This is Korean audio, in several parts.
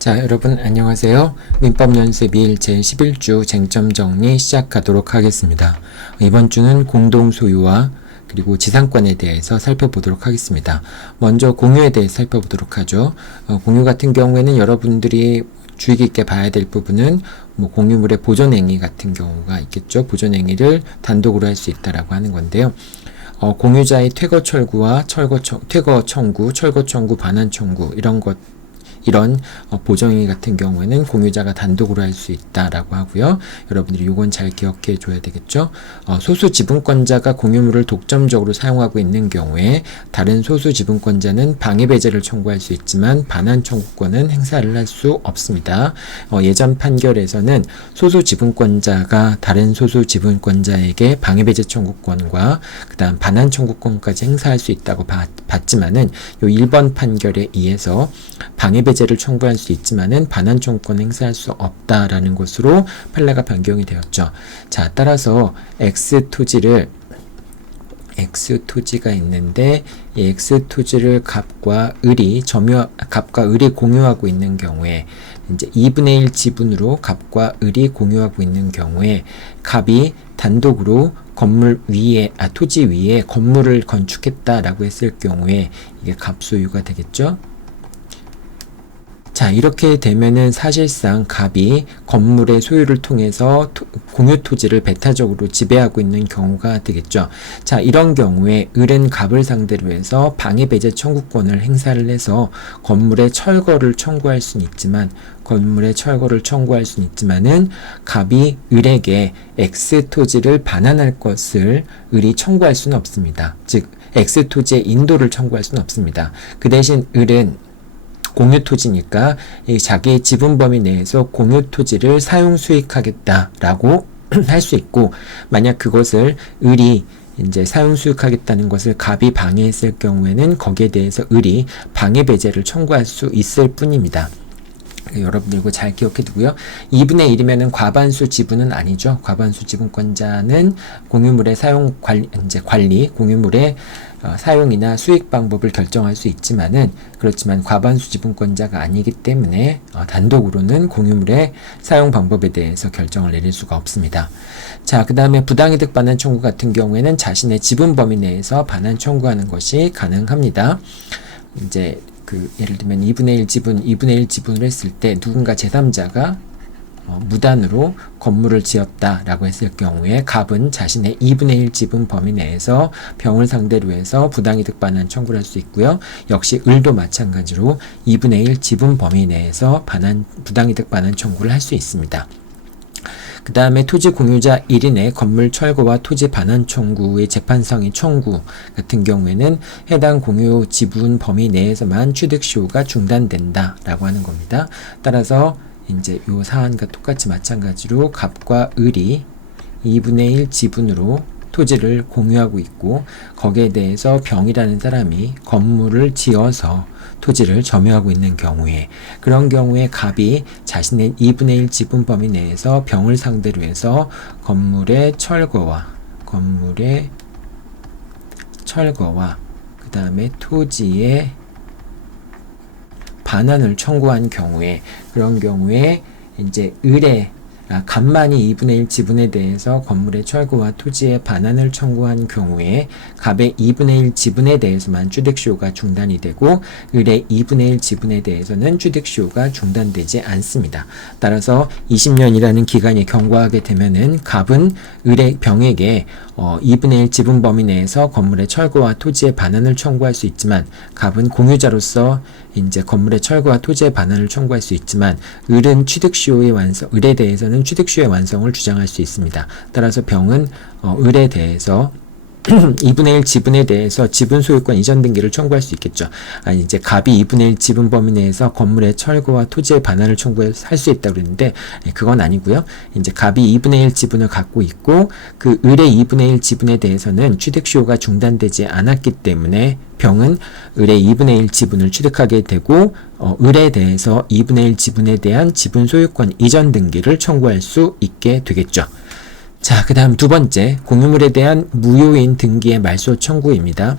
자, 여러분 안녕하세요. 민법 연습 2일 제11주 쟁점 정리 시작하도록 하겠습니다. 이번 주는 공동 소유와 그리고 지상권에 대해서 살펴보도록 하겠습니다. 먼저 공유에 대해 살펴보도록 하죠. 공유 같은 경우에는 여러분들이 주의 깊게 봐야 될 부분은 공유물의 보존행위 같은 경우가 있겠죠. 보존행위를 단독으로 할 수 있다라고 하는 건데요. 공유자의 퇴거 청구와 퇴거 청구, 철거 청구, 반환 청구 이런 보정행위 같은 경우에는 공유자가 단독으로 할 수 있다라고 하고요. 여러분들이 이건 잘 기억해 줘야 되겠죠. 소수 지분권자가 공유물을 독점적으로 사용하고 있는 경우에 다른 소수 지분권자는 방해 배제를 청구할 수 있지만 반환 청구권은 행사를 할 수 없습니다. 예전 판결에서는 소수 지분권자가 다른 소수 지분권자에게 방해 배제 청구권과 그다음 반환 청구권까지 행사할 수 있다고 봤지만은 요 1번 판결에 의해서 방해 배제를 청구할 수 있지만은 반환 청구권 행사할 수 없다라는 것으로 판례가 변경이 되었죠. 자, 따라서 X토지가 있는데 이 X토지를 갑과 을이 공유하고 있는 경우에 이제 2분의 1 지분으로 갑과 을이 공유하고 있는 경우에 갑이 단독으로 토지 위에 건물을 건축했다라고 했을 경우에 이게 갑 소유가 되겠죠. 자, 이렇게 되면은 사실상 갑이 건물의 소유를 통해서 공유 토지를 배타적으로 지배하고 있는 경우가 되겠죠. 자, 이런 경우에 을은 갑을 상대로 해서 방해 배제 청구권을 행사를 해서 건물의 철거를 청구할 수는 있지만은 갑이 을에게 X 토지를 반환할 것을 을이 청구할 수는 없습니다. 즉 X 토지의 인도를 청구할 수는 없습니다. 그 대신 을은 공유 토지니까 자기의 지분 범위 내에서 공유 토지를 사용 수익하겠다라고 할 수 있고, 만약 그것을 을이 이제 사용 수익하겠다는 것을 갑이 방해했을 경우에는 거기에 대해서 을이 방해 배제를 청구할 수 있을 뿐입니다. 여러분들 이거 잘 기억해 두고요. 2분의 1이면은 과반수 지분은 아니죠. 과반수 지분권자는 공유물의 사용 관리, 공유물의 사용이나 수익 방법을 결정할 수 그렇지만 과반수 지분권자가 아니기 때문에 단독으로는 공유물의 사용 방법에 대해서 결정을 내릴 수가 없습니다. 자, 그 다음에 부당이득 반환 청구 같은 경우에는 자신의 지분 범위 내에서 반환 청구하는 것이 가능합니다. 이제 예를 들면 2분의 1 지분을 했을 때 누군가 제3자가 무단으로 건물을 지었다라고 했을 경우에 갑은 자신의 2분의 1 지분 범위 내에서 병을 상대로 해서 부당이득 반환 청구를 할 수 있고요. 역시 을도 마찬가지로 2분의 1 지분 범위 내에서 부당이득 반환 청구를 할 수 있습니다. 그 다음에 토지 공유자 1인의 건물 철거와 토지 반환 청구의 재판상의 청구 같은 경우에는 해당 공유 지분 범위 내에서만 취득시효가 중단된다라고 하는 겁니다. 따라서 이제 요 사안과 똑같이 마찬가지로 갑과 을이 2분의 1 지분으로 토지를 공유하고 있고 거기에 대해서 병이라는 사람이 건물을 지어서 토지를 점유하고 있는 경우에, 그런 경우에 갑이 자신의 2분의 1 지분 범위 내에서 병을 상대로 해서 건물의 철거와 그 다음에 토지의 반환을 청구한 경우에, 그런 경우에 이제 갑만이 2분의 1 지분에 대해서 건물의 철거와 토지의 반환을 청구한 경우에 갑의 2분의 1 지분에 대해서만 취득시효가 중단이 되고 을의 2분의 1 지분에 대해서는 취득시효가 중단되지 않습니다. 따라서 20년이라는 기간이 경과하게 되면은 갑은 병에게 2분의 1 지분 범위 내에서 건물의 철거와 토지의 반환을 청구할 수 있지만, 갑은 공유자로서 이제 건물의 철거와 토지의 반환을 청구할 수 있지만, 을에 대해서는 취득시효의 완성을 주장할 수 있습니다. 따라서 병은 을에 대해서 2분의 1 지분에 대해서 지분 소유권 이전 등기를 청구할 수 있겠죠. 이제 갑이 2분의 1 지분 범위 내에서 건물의 철거와 토지의 반환을 청구할 수 있다고 그랬는데 그건 아니고요. 이제 갑이 2분의 1 지분을 갖고 있고 그 을의 2분의 1 지분에 대해서는 취득시효가 중단되지 않았기 때문에 병은 을의 2분의 1 지분을 취득하게 되고 을에 대해서 2분의 1 지분에 대한 지분 소유권 이전 등기를 청구할 수 있게 되겠죠. 자, 그 다음 두 번째, 공유물에 대한 무효인 등기의 말소 청구입니다.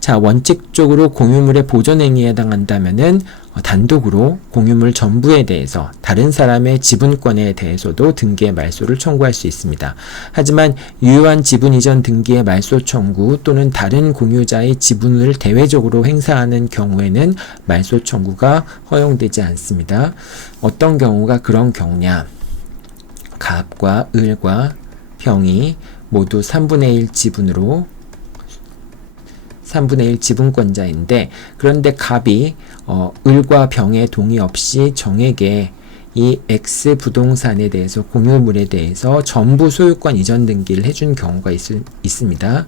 자, 원칙적으로 공유물의 보존행위에 해당한다면은 단독으로 공유물 전부에 대해서 다른 사람의 지분권에 대해서도 등기의 말소를 청구할 수 있습니다. 하지만 유효한 지분 이전 등기의 말소 청구 또는 다른 공유자의 지분을 대외적으로 행사하는 경우에는 말소 청구가 허용되지 않습니다. 어떤 경우가 그런 경우냐? 갑과 을과 병이 모두 3분의 1 지분으로 3분의 1 지분권자인데, 그런데 갑이 을과 병의 동의 없이 정에게 이 X 부동산에 대해서, 공유물에 대해서 전부 소유권 이전 등기를 해준 경우가 있습니다.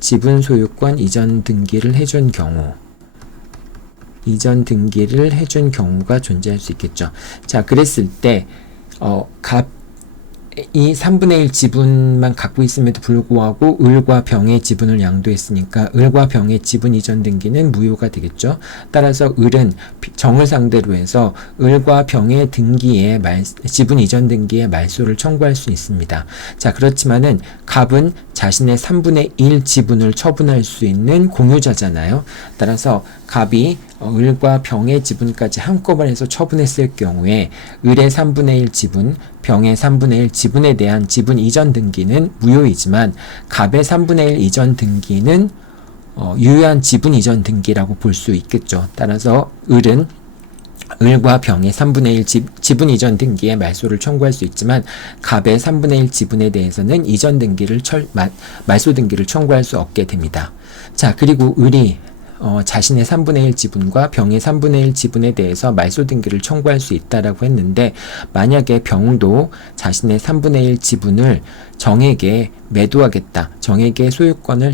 지분 소유권 이전 등기를 해준 경우, 이전 등기를 해준 경우가 존재할 수 있겠죠. 자, 그랬을 때 이 3분의 1 지분만 갖고 있음에도 불구하고 을과 병의 지분을 양도했으니까 을과 병의 지분 이전 등기는 무효가 되겠죠. 따라서 을은 정을 상대로 해서 을과 병의 등기에 지분 이전 등기에 말소를 청구할 수 있습니다. 자, 그렇지만은 갑은 자신의 3분의 1 지분을 처분할 수 있는 공유자잖아요. 따라서 갑이 을과 병의 지분까지 한꺼번에 해서 처분했을 경우에 을의 3분의 1 지분, 병의 3분의 1 지분에 대한 지분 이전 등기는 무효이지만 갑의 3분의 1 이전 등기는 유효한 지분 이전 등기라고 볼 수 있겠죠. 따라서 을은 을과 병의 3분의 1 지분 이전 등기에 말소를 청구할 수 있지만 갑의 3분의 1 지분에 대해서는 이전 등기를 말소 등기를 청구할 수 없게 됩니다. 자, 그리고 을이 자신의 3분의 1 지분과 병의 3분의 1 지분에 대해서 말소 등기를 청구할 수 있다라고 했는데, 만약에 병도 자신의 3분의 1 지분을 정에게 매도하겠다, 정에게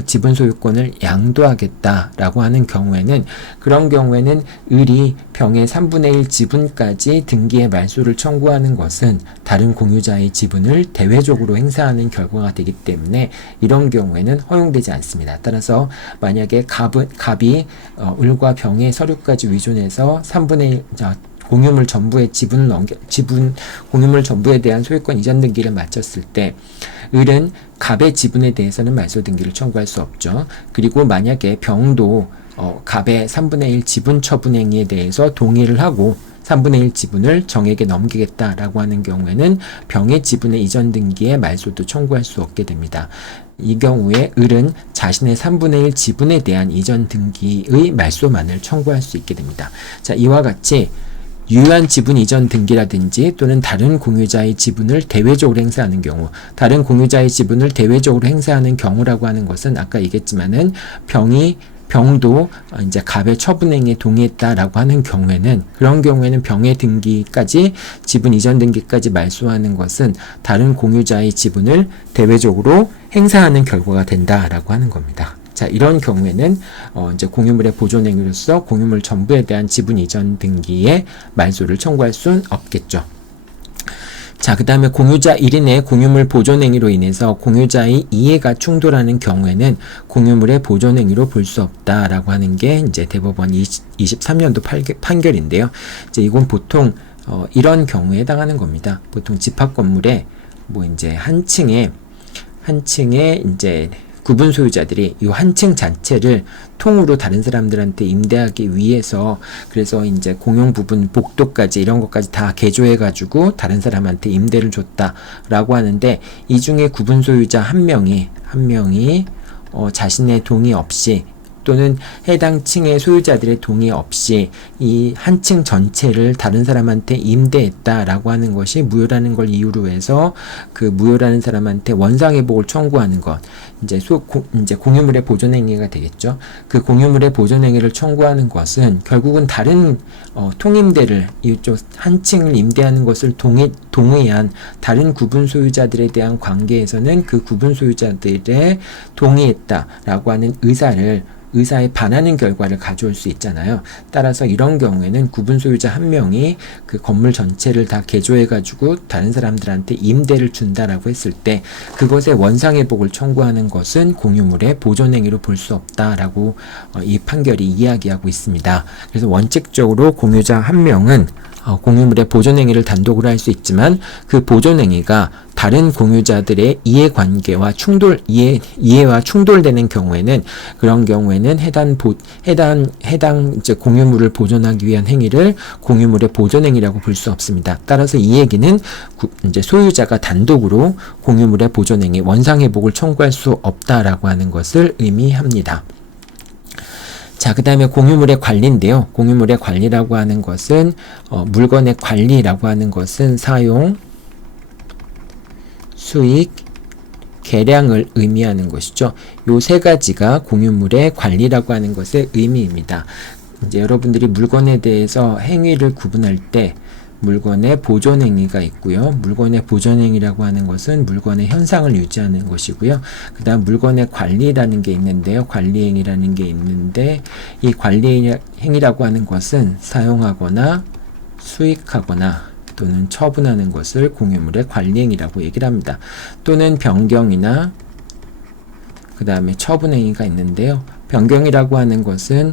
지분 소유권을 양도하겠다라고 하는 경우에는, 그런 경우에는 을이 병의 3분의 1 지분까지 등기의 말소를 청구하는 것은 다른 공유자의 지분을 대외적으로 행사하는 결과가 되기 때문에 이런 경우에는 허용되지 않습니다. 따라서 만약에 갑이 을과 병의 서류까지 위존해서 3분의 1, 공유물 전부의 공유물 전부에 대한 소유권 이전 등기를 마쳤을 때 을은 갑의 지분에 대해서는 말소 등기를 청구할 수 없죠. 그리고 만약에 병도 갑의 3분의 1 지분 처분 행위에 대해서 동의를 하고 3분의 1 지분을 정에게 넘기겠다라고 하는 경우에는 병의 지분의 이전 등기에 말소도 청구할 수 없게 됩니다. 이 경우에 을은 자신의 3분의 1 지분에 대한 이전 등기의 말소만을 청구할 수 있게 됩니다. 자, 이와 같이 유효한 지분 이전 등기라든지 또는 다른 공유자의 지분을 대외적으로 행사하는 경우, 다른 공유자의 지분을 대외적으로 행사하는 경우라고 하는 것은 아까 얘기했지만은 병도 이제 갑의 처분행위에 동의했다라고 하는 경우에는, 그런 경우에는 병의 등기까지, 지분 이전 등기까지 말소하는 것은 다른 공유자의 지분을 대외적으로 행사하는 결과가 된다라고 하는 겁니다. 자, 이런 경우에는 이제 공유물의 보존행위로서 공유물 전부에 대한 지분 이전 등기에 말소를 청구할 수는 없겠죠. 자, 그 다음에 공유자 1인의 공유물 보존행위로 인해서 공유자의 이해가 충돌하는 경우에는 공유물의 보존행위로 볼 수 없다라고 하는 게 이제 대법원 23년도 판결인데요. 이제 이건 보통 이런 경우에 해당하는 겁니다. 보통 집합 건물에 이제 한 층에 이제 구분 소유자들이 이 한 층 자체를 통으로 다른 사람들한테 임대하기 위해서, 그래서 이제 공용 부분, 복도까지 이런 것까지 다 개조해가지고 다른 사람한테 임대를 줬다라고 하는데, 이 중에 구분 소유자 한 명이 자신의 동의 없이 또는 해당 층의 소유자들의 동의 없이 이 한 층 전체를 다른 사람한테 임대했다라고 하는 것이 무효라는 걸 이유로 해서 그 무효라는 사람한테 원상회복을 청구하는 것, 이제 공유물의 보존행위가 되겠죠. 그 공유물의 보존행위를 청구하는 것은 결국은 다른 통임대를, 이쪽 한 층을 임대하는 것을 동의한 다른 구분 소유자들에 대한 관계에서는 그 구분 소유자들의 동의했다라고 하는 의사에 반하는 결과를 가져올 수 있잖아요. 따라서 이런 경우에는 구분 소유자 한 명이 그 건물 전체를 다 개조해가지고 다른 사람들한테 임대를 준다라고 했을 때 그것의 원상회복을 청구하는 것은 공유물의 보존행위로 볼 수 없다라고 이 판결이 이야기하고 있습니다. 그래서 원칙적으로 공유자 한 명은 공유물의 보존행위를 단독으로 할 수 있지만 그 보존행위가 다른 공유자들의 이해관계와 이해와 충돌되는 경우에는 그런 경우에는 해당 이제 공유물을 보존하기 위한 행위를 공유물의 보존행위라고 볼 수 없습니다. 따라서 이 얘기는 이제 소유자가 단독으로 공유물의 보존행위, 원상회복을 청구할 수 없다라고 하는 것을 의미합니다. 자, 그 다음에 공유물의 관리인데요. 공유물의 관리라고 하는 것은 물건의 관리라고 하는 것은 사용, 수익, 계량을 의미하는 것이죠. 요 세 가지가 공유물의 관리라고 하는 것의 의미입니다. 이제 여러분들이 물건에 대해서 행위를 구분할 때 물건의 보존행위가 있고요. 물건의 보존행위라고 하는 것은 물건의 현상을 유지하는 것이고요. 그 다음 물건의 관리라는 게 있는데요. 관리행위라는 게 있는데 이 관리행위라고 하는 것은 사용하거나 수익하거나 또는 처분하는 것을 공유물의 관리행위라고 얘기를 합니다. 또는 변경이나 그 다음에 처분행위가 있는데요. 변경이라고 하는 것은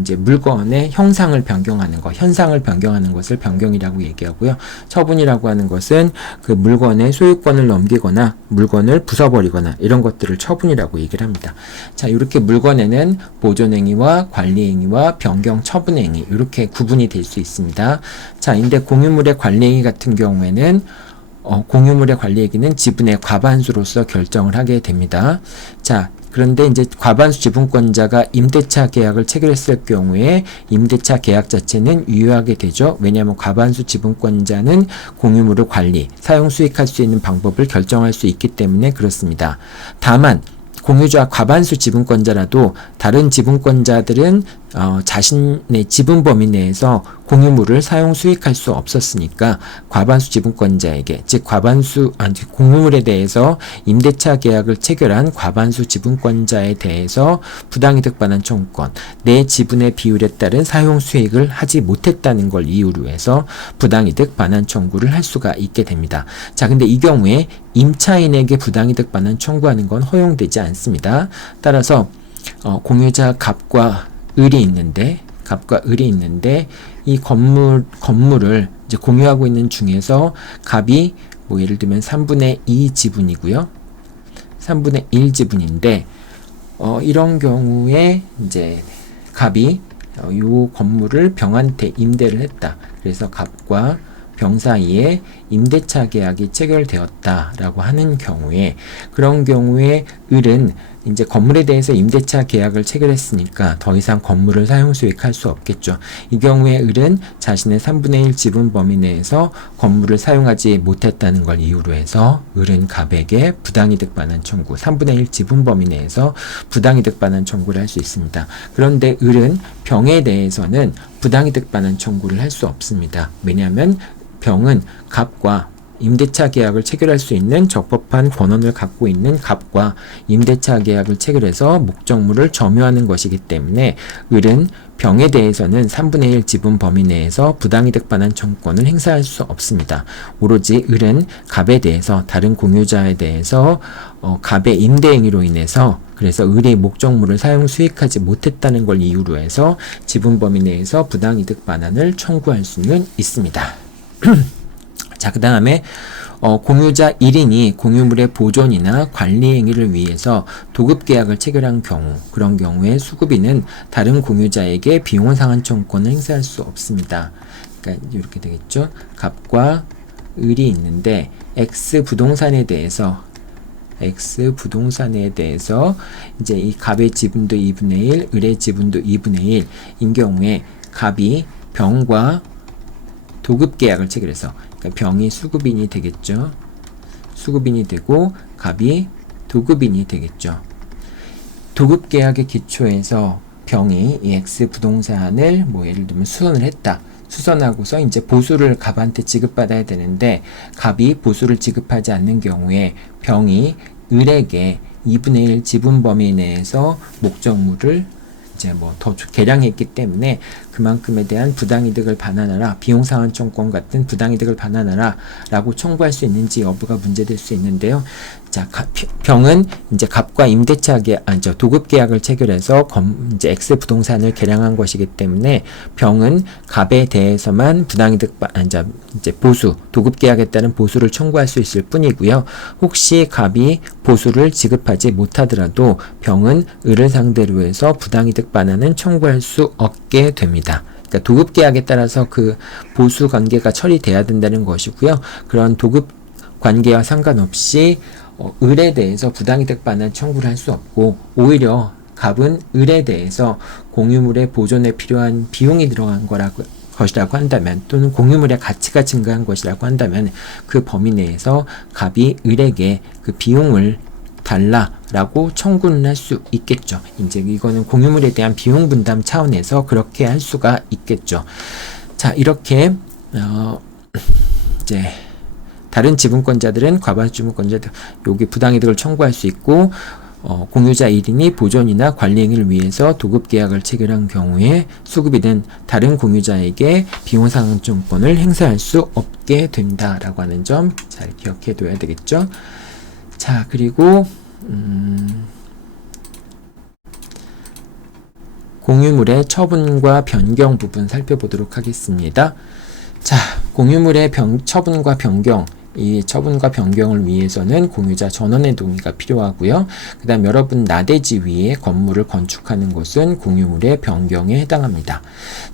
이제 물건의 형상을 변경하는 것, 현상을 변경하는 것을 변경이라고 얘기하고요. 처분이라고 하는 것은 그 물건의 소유권을 넘기거나 물건을 부숴버리거나 이런 것들을 처분이라고 얘기를 합니다. 자, 이렇게 물건에는 보존행위와 관리행위와 변경, 처분행위 이렇게 구분이 될 수 있습니다. 자, 근데 공유물의 관리행위 같은 경우에는 공유물의 관리행위는 지분의 과반수로서 결정을 하게 됩니다. 자, 그런데 이제 과반수 지분권자가 임대차 계약을 체결했을 경우에 임대차 계약 자체는 유효하게 되죠. 왜냐하면 과반수 지분권자는 공유물을 관리, 사용 수익할 수 있는 방법을 결정할 수 있기 때문에 그렇습니다. 다만 공유자 과반수 지분권자라도 다른 지분권자들은 자신의 지분 범위 내에서 공유물을 사용 수익할 수 없었으니까 과반수 지분권자에게, 즉 공유물에 대해서 임대차 계약을 체결한 과반수 지분권자에 대해서 부당이득 반환 청구권, 내 지분의 비율에 따른 사용 수익을 하지 못했다는 걸 이유로 해서 부당이득 반환 청구를 할 수가 있게 됩니다. 자, 근데 이 경우에 임차인에게 부당이득 반환 청구하는 건 허용되지 않습니다. 따라서 공유자 갑과 을이 있는데 이 건물을 이제 공유하고 있는 중에서 갑이 뭐 예를 들면 3분의 2 지분이고요. 3분의 1 지분인데 이런 경우에 이제 갑이 요 건물을 병한테 임대를 했다. 그래서 갑과 병 사이에 임대차 계약이 체결되었다라고 하는 경우에, 그런 경우에 을은 이제 건물에 대해서 임대차 계약을 체결했으니까 더 이상 건물을 사용 수익할 수 없겠죠. 이 경우에 을은 자신의 3분의 1 지분 범위 내에서 건물을 사용하지 못했다는 걸 이유로 해서 을은 갑에게 부당이득 반환 청구, 3분의 1 지분 범위 내에서 부당이득 반환 청구를 할 수 있습니다. 그런데 을은 병에 대해서는 부당이득 반환 청구를 할 수 없습니다. 왜냐하면 병은 갑과 임대차 계약을 체결할 수 있는 적법한 권한을 갖고 있는 갑과 임대차 계약을 체결해서 목적물을 점유하는 것이기 때문에 을은 병에 대해서는 3분의 1 지분 범위 내에서 부당이득 반환 청구권을 행사할 수 없습니다. 오로지 을은 갑에 대해서, 다른 공유자에 대해서 갑의 임대행위로 인해서, 그래서 을이 목적물을 사용 수익하지 못했다는 걸 이유로 해서 지분 범위 내에서 부당이득 반환을 청구할 수는 있습니다. 자, 그 다음에 공유자 1인이 공유물의 보존이나 관리 행위를 위해서 도급 계약을 체결한 경우, 그런 경우에 수급인은 다른 공유자에게 비용 상환 청구권을 행사할 수 없습니다. 그러니까 이렇게 되겠죠. 갑과 을이 있는데 X 부동산에 대해서 이제 이 갑의 지분도 2분의 1, 을의 지분도 2분의 1인 경우에 갑이 병과 도급 계약을 체결해서, 그러니까 병이 수급인이 되겠죠. 수급인이 되고 갑이 도급인이 되겠죠. 도급 계약의 기초에서 병이 이 X 부동산을 뭐 예를 들면 수선을 했다. 수선하고서 이제 보수를 갑한테 지급받아야 되는데 갑이 보수를 지급하지 않는 경우에 병이 을에게 2분의 1 지분 범위 내에서 목적물을 이제 뭐 더 계량했기 때문에 그만큼에 대한 부당이득을 반환하라, 비용상환청권 같은 부당이득을 반환하라 라고 청구할 수 있는지 여부가 문제될 수 있는데요. 자, 병은 이제 갑과 임대차 계약, 도급 계약을 체결해서 이제 X 부동산을 개량한 것이기 때문에 병은 갑에 대해서만 부당이득, 이제 보수, 도급 계약에 따른 보수를 청구할 수 있을 뿐이고요. 혹시 갑이 보수를 지급하지 못하더라도 병은 을을 상대로 해서 부당이득 반환은 청구할 수 없게 됩니다. 그러니까 도급 계약에 따라서 그 보수 관계가 처리돼야 된다는 것이고요. 그런 도급 관계와 상관없이 을에 대해서 부당이득 반환 청구를 할 수 없고, 오히려 갑은 을에 대해서 공유물의 보존에 필요한 비용이 들어간 것이라고 한다면, 또는 공유물의 가치가 증가한 것이라고 한다면 그 범위 내에서 갑이 을에게 그 비용을 달라라고 청구는 할 수 있겠죠. 이제 이거는 공유물에 대한 비용 분담 차원에서 그렇게 할 수가 있겠죠. 자, 이렇게 이제 다른 지분권자들은 과반수 지분권자들 여기 부당이득을 청구할 수 있고, 공유자 1인이 보존이나 관리 행위를 위해서 도급 계약을 체결한 경우에 수급이 된 다른 공유자에게 비용상환청권을 행사할 수 없게 된다라고 하는 점 잘 기억해 둬야 되겠죠. 자, 그리고 공유물의 처분과 변경 부분 살펴보도록 하겠습니다. 자, 공유물의 처분과 변경, 이 처분과 변경을 위해서는 공유자 전원의 동의가 필요하고요. 그 다음 여러분 나대지 위에 건물을 건축하는 것은 공유물의 변경에 해당합니다.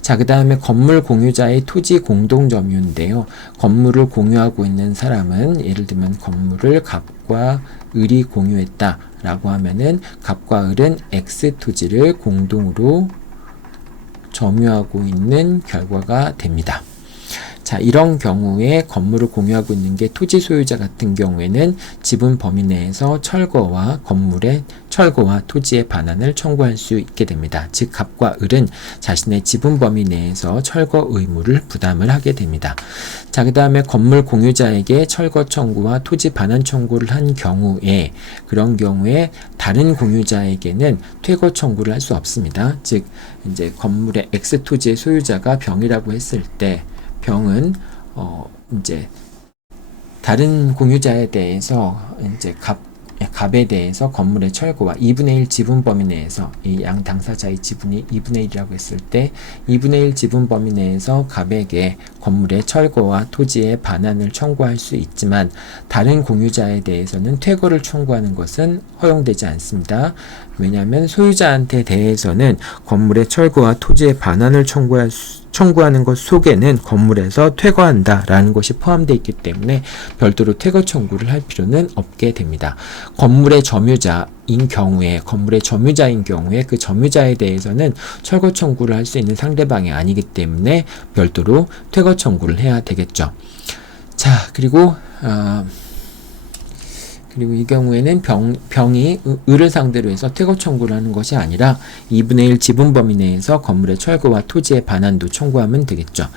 자, 그 다음에 건물 공유자의 토지 공동점유인데요. 건물을 공유하고 있는 사람은, 예를 들면 건물을 갑과 을이 공유했다 라고 하면은 갑과 을은 X 토지를 공동으로 점유하고 있는 결과가 됩니다. 자, 이런 경우에 건물을 공유하고 있는 게 토지 소유자 같은 경우에는 지분 범위 내에서 철거와 토지의 반환을 청구할 수 있게 됩니다. 즉, 갑과 을은 자신의 지분 범위 내에서 철거 의무를 부담을 하게 됩니다. 자, 그 다음에 건물 공유자에게 철거 청구와 토지 반환 청구를 한 경우에, 그런 경우에 다른 공유자에게는 퇴거 청구를 할 수 없습니다. 즉, 이제 건물의 X 토지의 소유자가 병이라고 했을 때, 병은 이제 다른 공유자에 대해서 이제 갑에 대해서 건물의 철거와 2분의 1 지분 범위 내에서, 이 양 당사자의 지분이 2분의 1이라고 했을 때 2분의 1 지분 범위 내에서 갑에게 건물의 철거와 토지의 반환을 청구할 수 있지만, 다른 공유자에 대해서는 퇴거를 청구하는 것은 허용되지 않습니다. 왜냐하면 소유자한테 대해서는 건물의 철거와 토지의 반환을 청구하는 것 속에는 건물에서 퇴거한다라는 것이 포함되어 있기 때문에 별도로 퇴거 청구를 할 필요는 없게 됩니다. 건물의 점유자인 경우에 그 점유자에 대해서는 철거 청구를 할 수 있는 상대방이 아니기 때문에 별도로 퇴거 청구를 해야 되겠죠. 자, 그리고 이 경우에는 병이 을을 상대로 해서 퇴거 청구를 하는 것이 아니라 2분의 1 지분 범위 내에서 건물의 철거와 토지의 반환도 청구하면 되겠죠.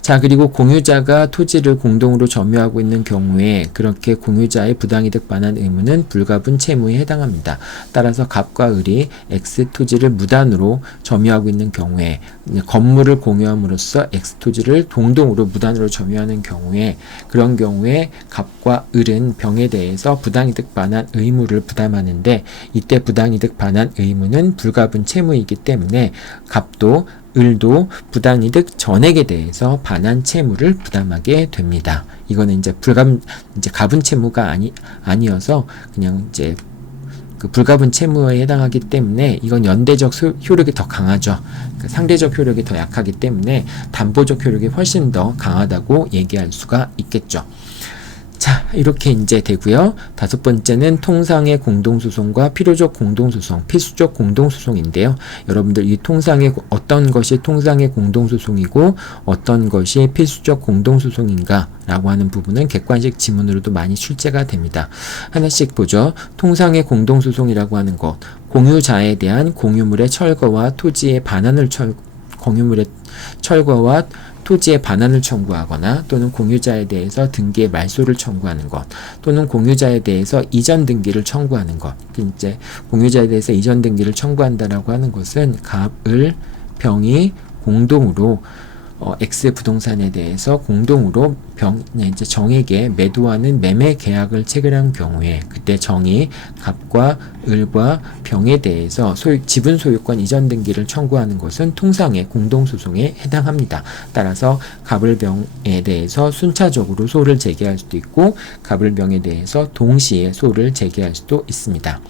자, 그리고 공유자가 토지를 공동으로 점유하고 있는 경우에 그렇게 공유자의 부당이득 반환 의무는 불가분 채무에 해당합니다. 따라서 갑과 을이 X 토지를 무단으로 점유하고 있는 경우에, 건물을 공유함으로써 X 토지를 공동으로 무단으로 점유하는 경우에, 그런 경우에 갑과 을은 병에 대해서 부당이득 반환 의무를 부담하는데, 이때 부당이득 반환 의무는 불가분 채무이기 때문에 갑도 을도 부당이득 전액에 대해서 반환 채무를 부담하게 됩니다. 이거는 이제 가분 채무가 아니어서 그냥 이제 그 불가분 채무에 해당하기 때문에, 이건 연대적 효력이 더 강하죠. 상대적 효력이 더 약하기 때문에 담보적 효력이 훨씬 더 강하다고 얘기할 수가 있겠죠. 자, 이렇게 이제 되고요. 다섯 번째는 통상의 공동소송과 필요적 공동소송, 필수적 공동소송인데요. 여러분들 이 어떤 것이 통상의 공동소송이고 어떤 것이 필수적 공동소송인가 라고 하는 부분은 객관식 지문으로도 많이 출제가 됩니다. 하나씩 보죠. 통상의 공동소송이라고 하는 것, 공유자에 대한 공유물의 철거와 토지의 반환을 토지의 반환을 청구하거나, 또는 공유자에 대해서 등기의 말소를 청구하는 것, 또는 공유자에 대해서 이전 등기를 청구하는 것. 이제 공유자에 대해서 이전 등기를 청구한다라고 하는 것은 갑, 을, 병이 공동으로 X 부동산에 대해서 공동으로 이제 정에게 매도하는 매매 계약을 체결한 경우에 그때 정이 갑과 을과 병에 대해서 지분 소유권 이전 등기를 청구하는 것은 통상의 공동소송에 해당합니다. 따라서 갑을병에 대해서 순차적으로 소를 제기할 수도 있고 갑을병에 대해서 동시에 소를 제기할 수도 있습니다.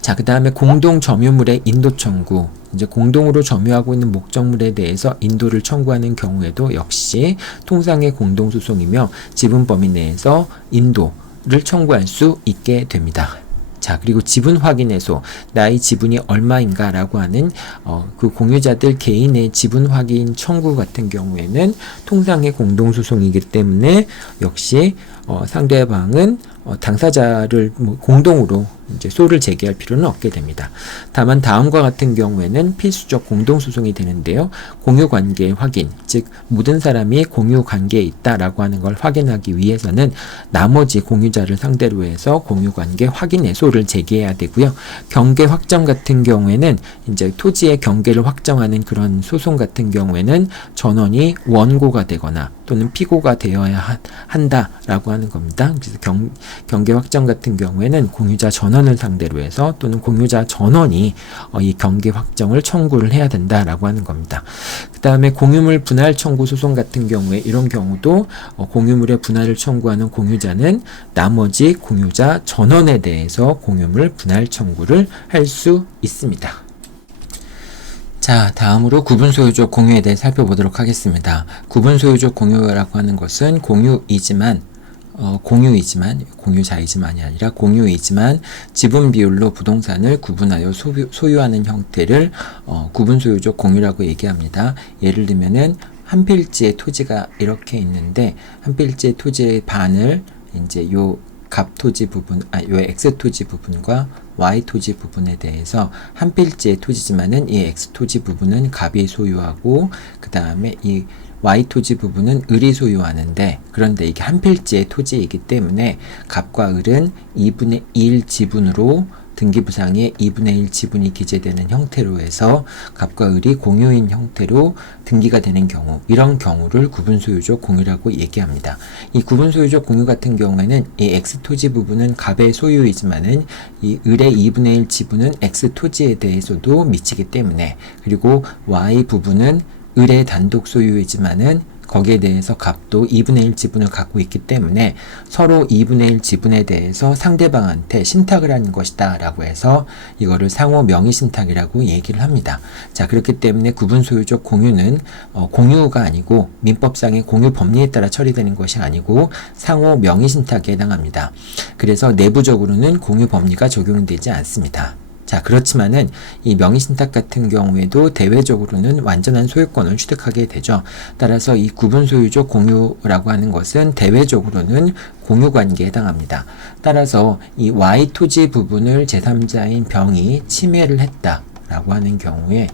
자, 그 다음에 공동 점유물의 인도 청구. 이제 공동으로 점유하고 있는 목적물에 대해서 인도를 청구하는 경우에도 역시 통상의 공동소송이며 지분 범위 내에서 인도를 청구할 수 있게 됩니다. 자, 그리고 지분 확인해소, 나의 지분이 얼마인가 라고 하는 그 공유자들 개인의 지분 확인 청구 같은 경우에는 통상의 공동소송이기 때문에 역시 상대방은 당사자를 공동으로 이제 소를 제기할 필요는 없게 됩니다. 다만 다음과 같은 경우에는 필수적 공동소송이 되는데요. 공유관계 확인, 즉 모든 사람이 공유관계에 있다라고 하는 걸 확인하기 위해서는 나머지 공유자를 상대로 해서 공유관계 확인의 소를 제기해야 되고요. 경계 확정 같은 경우에는 이제 토지의 경계를 확정하는 그런 소송 같은 경우에는 전원이 원고가 되거나 또는 피고가 되어야 한다라고 하는 겁니다. 그래서 경계 확정 같은 경우에는 공유자 전원을 상대로 해서 또는 공유자 전원이 이 경계 확정을 청구를 해야 된다라고 하는 겁니다. 그 다음에 공유물 분할 청구 소송 같은 경우에 이런 경우도 공유물의 분할을 청구하는 공유자는 나머지 공유자 전원에 대해서 공유물 분할 청구를 할 수 있습니다. 자, 다음으로 구분소유적 공유에 대해 살펴보도록 하겠습니다. 구분소유적 공유라고 하는 것은 공유이지만 공유자이지만이 아니라 공유이지만 지분 비율로 부동산을 구분하여 소유하는 형태를 구분소유적 공유라고 얘기합니다. 예를 들면은 한 필지의 토지가 이렇게 있는데 한 필지의 토지의 반을 이제 요 갑 토지 부분, 요 X 토지 부분과 Y 토지 부분에 대해서 한 필지의 토지지만은 이 X 토지 부분은 갑이 소유하고 그 다음에 이 Y 토지 부분은 을이 소유하는데 그런데 이게 한 필지의 토지이기 때문에 갑과 을은 2분의 1 지분으로 등기부상에 2분의 1 지분이 기재되는 형태로 해서 갑과 을이 공유인 형태로 등기가 되는 경우, 이런 경우를 구분소유적 공유라고 얘기합니다. 이 구분소유적 공유 같은 경우에는 이 X 토지 부분은 갑의 소유이지만은 이 을의 2분의 1 지분은 X 토지에 대해서도 미치기 때문에, 그리고 Y 부분은 을의 단독 소유이지만은 거기에 대해서 갑도 2분의 1 지분을 갖고 있기 때문에 서로 2분의 1 지분에 대해서 상대방한테 신탁을 하는 것이다 라고 해서 이거를 상호 명의신탁이라고 얘기를 합니다. 자, 그렇기 때문에 구분소유적 공유는 공유가 아니고 민법상의 공유 법리에 따라 처리되는 것이 아니고 상호 명의신탁에 해당합니다. 그래서 내부적으로는 공유 법리가 적용되지 않습니다. 자, 그렇지만은 이 명의신탁 같은 경우에도 대외적으로는 완전한 소유권을 취득하게 되죠. 따라서 이 구분소유적 공유라고 하는 것은 대외적으로는 공유관계에 해당합니다. 따라서 이 Y 토지 부분을 제3자인 병이 침해를 했다라고 하는 경우에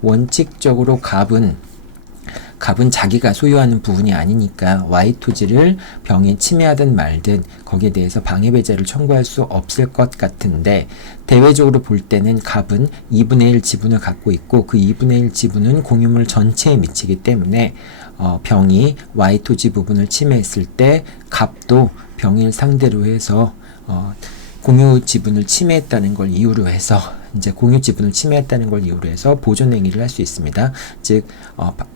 원칙적으로 갑은 자기가 소유하는 부분이 아니니까 Y 토지를 병이 침해하든 말든 거기에 대해서 방해배제를 청구할 수 없을 것 같은데, 대외적으로 볼 때는 갑은 2분의 1 지분을 갖고 있고 그 2분의 1 지분은 공유물 전체에 미치기 때문에 병이 Y 토지 부분을 침해했을 때 갑도 병을 상대로 해서 공유 지분을 침해했다는 걸 이유로 해서 이제 공유 지분을 침해했다는 걸 이유로 해서 보존 행위를 할 수 있습니다. 즉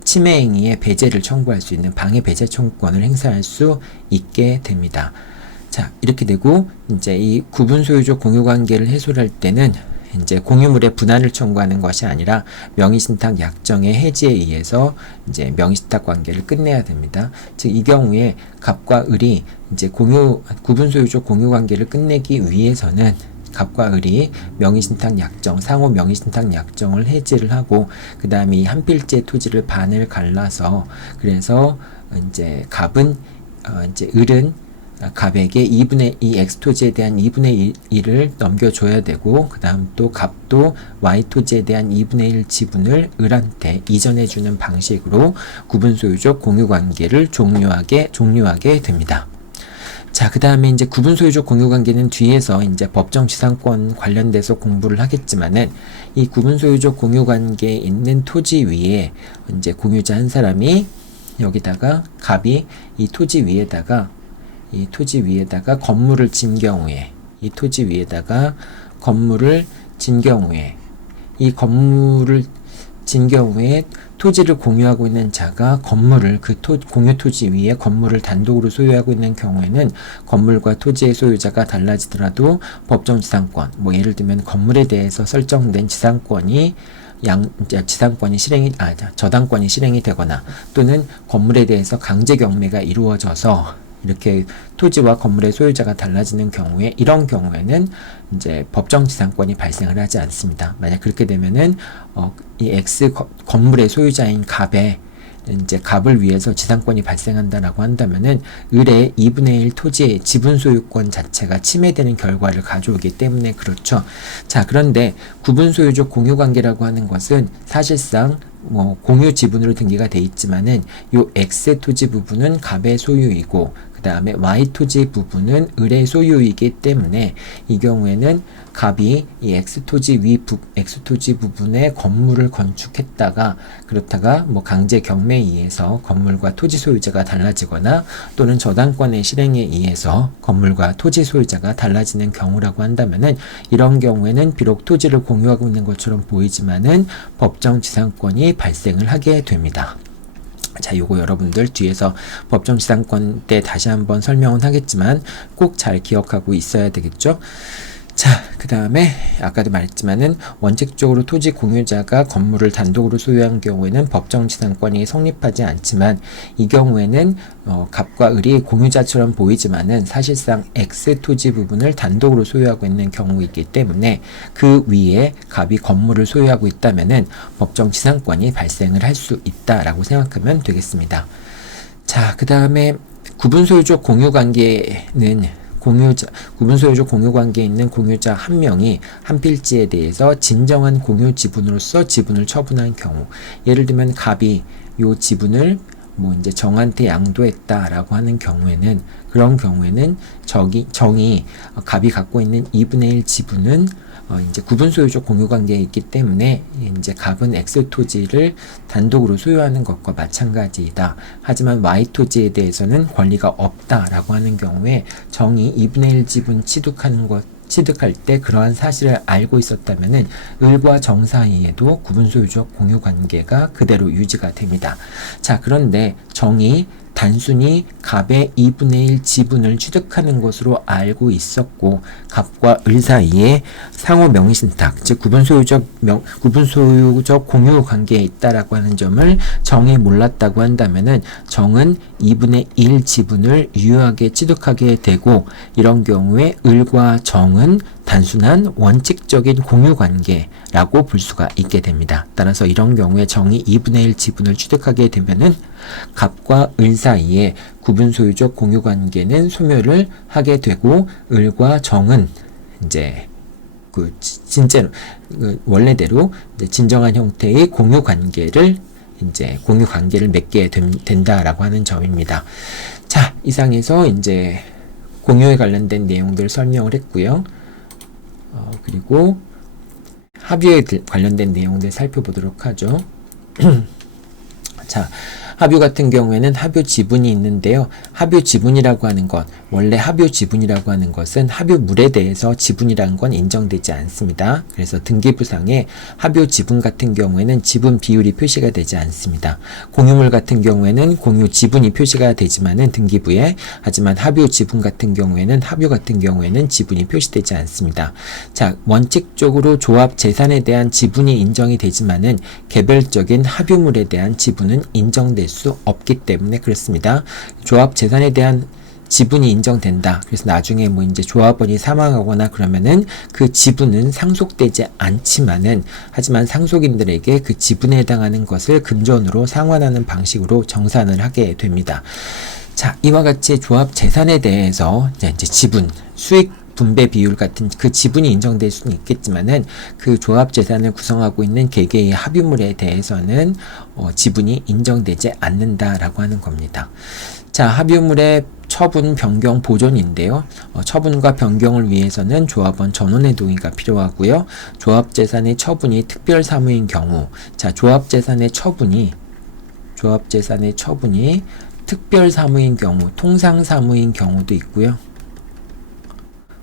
침해 행위에 배제를 청구할 수 있는 방해 배제 청구권을 행사할 수 있게 됩니다. 자, 이렇게 되고 이제 이 구분 소유적 공유 관계를 해소를 할 때는 이제 공유물의 분할을 청구하는 것이 아니라 명의신탁 약정의 해지에 의해서 이제 명의신탁 관계를 끝내야 됩니다. 즉 이 경우에 갑과 을이 이제 구분 소유적 공유 관계를 끝내기 위해서는 갑과 을이 명의신탁 약정, 상호 명의신탁 약정을 해지를 하고 그 다음에 이 한 필지의 토지를 반을 갈라서, 그래서 이제 갑은 이제 을은 갑에게 2분의 2 X 토지에 대한 2분의 1을 넘겨줘야 되고 그 다음 또 갑도 Y 토지에 대한 2분의 1 지분을 을한테 이전해주는 방식으로 구분소유적 공유관계를 종료하게 됩니다. 자, 그 다음에 이제 구분소유적 공유관계는 뒤에서 이제 법정지상권 관련돼서 공부를 하겠지만은 이 구분소유적 공유관계에 있는 토지 위에 이제 공유자 한 사람이 여기다가 갑이 이 토지 위에다가 건물을 진 경우에 이 토지 위에다가 건물을 진 경우에 이 건물을 진 경우에 토지를 공유하고 있는 자가 건물을 공유 토지 위에 건물을 단독으로 소유하고 있는 경우에는 건물과 토지의 소유자가 달라지더라도 법정지상권, 뭐 예를 들면 건물에 대해서 설정된 지상권이 저당권이 실행이 되거나 또는 건물에 대해서 강제 경매가 이루어져서 이렇게 토지와 건물의 소유자가 달라지는 경우에 이런 경우에는 이제 법정지상권이 발생을 하지 않습니다. 만약 그렇게 되면은 이 X 건물의 소유자인 갑을 위해서 지상권이 발생한다라고 한다면은 을의 2분의 1 토지의 지분 소유권 자체가 침해되는 결과를 가져오기 때문에 그렇죠. 자, 그런데 구분 소유적 공유 관계라고 하는 것은 사실상 뭐 공유 지분으로 등기가 돼 있지만은 요 X 토지 부분은 갑의 소유이고 그 다음에 Y 토지 부분은 을의 소유이기 때문에 이 경우에는 갑이 이 X 토지 부분에 건물을 건축했다가 그렇다가 뭐 강제 경매에 의해서 건물과 토지 소유자가 달라지거나 또는 저당권의 실행에 의해서 건물과 토지 소유자가 달라지는 경우라고 한다면은 이런 경우에는 비록 토지를 공유하고 있는 것처럼 보이지만은 법정 지상권이 발생을 하게 됩니다. 자, 요거 여러분들 뒤에서 법정지상권 때 다시 한번 설명은 하겠지만 꼭 잘 기억하고 있어야 되겠죠. 자, 그 다음에 아까도 말했지만은 원칙적으로 토지 공유자가 건물을 단독으로 소유한 경우에는 법정지상권이 성립하지 않지만 이 경우에는 갑과 을이 공유자처럼 보이지만은 사실상 X 토지 부분을 단독으로 소유하고 있는 경우이기 때문에 그 위에 갑이 건물을 소유하고 있다면은 법정지상권이 발생을 할 수 있다라고 생각하면 되겠습니다. 자, 그 다음에 구분소유적 공유관계는 구분소유적 공유관계에 있는 공유자 한 명이 한 필지에 대해서 진정한 공유 지분으로서 지분을 처분한 경우, 예를 들면 갑이 요 지분을 뭐 이제 정한테 양도했다라고 하는 경우에는 그런 경우에는 정이 갑이 갖고 있는 2분의 1 지분은 이제 구분소유적 공유관계에 있기 때문에 이제 갑은 X 토지를 단독으로 소유하는 것과 마찬가지이다. 하지만 Y 토지에 대해서는 권리가 없다라고 하는 경우에 정이 2분의 1 지분 취득할 때 그러한 사실을 알고 있었다면은 을과 정 사이에도 구분소유적 공유관계가 그대로 유지가 됩니다. 자, 그런데 정이 단순히 갑의 2분의 1 지분을 취득하는 것으로 알고 있었고 갑과 을 사이에 상호 명의신탁, 즉 구분소유적 공유 관계에 있다라고 하는 점을 정이 몰랐다고 한다면은 정은 2분의 1 지분을 유효하게 취득하게 되고 이런 경우에 을과 정은 단순한 원칙적인 공유관계라고 볼 수가 있게 됩니다. 따라서 이런 경우에 정이 2분의 1 지분을 취득하게 되면은 갑과 을 사이에 구분소유적 공유관계는 소멸을 하게 되고 을과 정은 이제 원래대로 이제 진정한 형태의 공유관계를 맺게 된다라고 하는 점입니다. 자, 이상에서 이제 공유에 관련된 내용들 설명을 했고요. 그리고 합유에 관련된 내용들 살펴보도록 하죠. 자, 합유 같은 경우에는 합유 지분이 있는데요. 합유 지분이라고 하는 것, 원래 합유 지분이라고 하는 것은 합유물에 대해서 지분이라는 건 인정되지 않습니다. 그래서 등기부상에 합유 지분 같은 경우에는 지분 비율이 표시가 되지 않습니다. 공유물 같은 경우에는 공유 지분이 표시가 되지만은 등기부에, 하지만 합유 지분 같은 경우에는 지분이 표시되지 않습니다. 자, 원칙적으로 조합 재산에 대한 지분이 인정이 되지만은 개별적인 합유물에 대한 지분은 인정될 수 없기 때문에 그렇습니다. 조합 재산에 대한 지분이 인정된다. 그래서 나중에 뭐 이제 조합원이 사망하거나 그러면은 그 지분은 상속되지 않지만은 하지만 상속인들에게 그 지분에 해당하는 것을 금전으로 상환하는 방식으로 정산을 하게 됩니다. 자, 이와 같이 조합 재산에 대해서 이제 지분, 수익 분배 비율 같은 그 지분이 인정될 수는 있겠지만은 그 조합 재산을 구성하고 있는 개개의 합유물에 대해서는 지분이 인정되지 않는다라고 하는 겁니다. 자, 합유물의 처분 변경 보존인데요. 처분과 변경을 위해서는 조합원 전원의 동의가 필요하고요. 조합재산의 처분이 특별사무인 경우, 자, 조합재산의 처분이 특별사무인 경우, 통상사무인 경우도 있고요.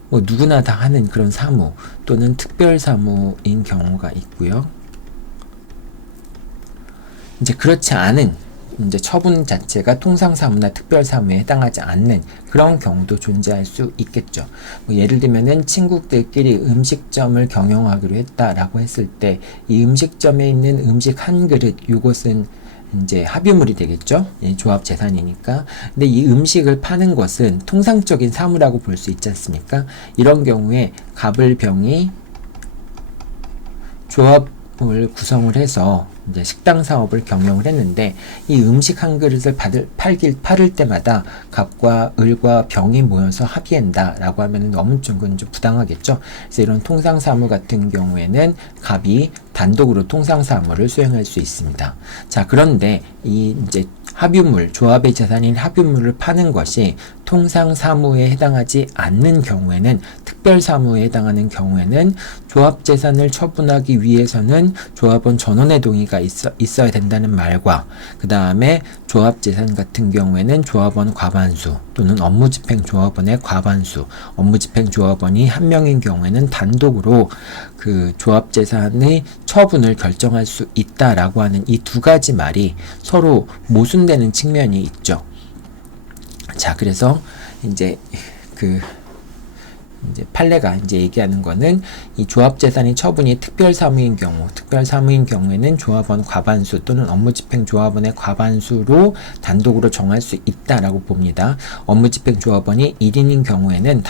뭐 누구나 다 하는 그런 사무 또는 특별사무인 경우가 있고요. 이제 그렇지 않은 이제 처분 자체가 통상사무나 특별사무에 해당하지 않는 그런 경우도 존재할 수 있겠죠. 뭐 예를 들면은 친구들끼리 음식점을 경영하기로 했다라고 했을 때 이 음식점에 있는 음식 한 그릇, 이것은 이제 합유물이 되겠죠. 조합 재산이니까. 근데 이 음식을 파는 것은 통상적인 사무라고 볼 수 있지 않습니까? 이런 경우에 갑을병이 조합을 구성을 해서 이제 식당 사업을 경영을 했는데 이 음식 한 그릇을 팔을 때마다 갑과 을과 병이 모여서 합의한다 라고 하면 너무 좀 부당하겠죠. 그래서 이런 통상사무 같은 경우에는 갑이 단독으로 통상사무를 수행할 수 있습니다. 자, 그런데 이 이제 합유물, 조합의 재산인 합유물을 파는 것이 통상사무에 해당하지 않는 경우에는, 특별사무에 해당하는 경우에는 조합 재산을 처분하기 위해서는 조합원 전원의 동의가 있어야 된다는 말과, 그 다음에 조합 재산 같은 경우에는 조합원 과반수 또는 업무집행 조합원의 과반수, 업무집행 조합원이 한 명인 경우에는 단독으로 그 조합 재산의 처분을 결정할 수 있다라고 하는 이 두 가지 말이 서로 모순되는 측면이 있죠. 자, 그래서 이제 판례가 이제 얘기하는 거는 이 조합 재산의 처분이 특별사무인 경우에는 조합원 과반수 또는 업무집행 조합원의 과반수로 단독으로 정할 수 있다라고 봅니다. 업무집행 조합원이 1인인 경우에는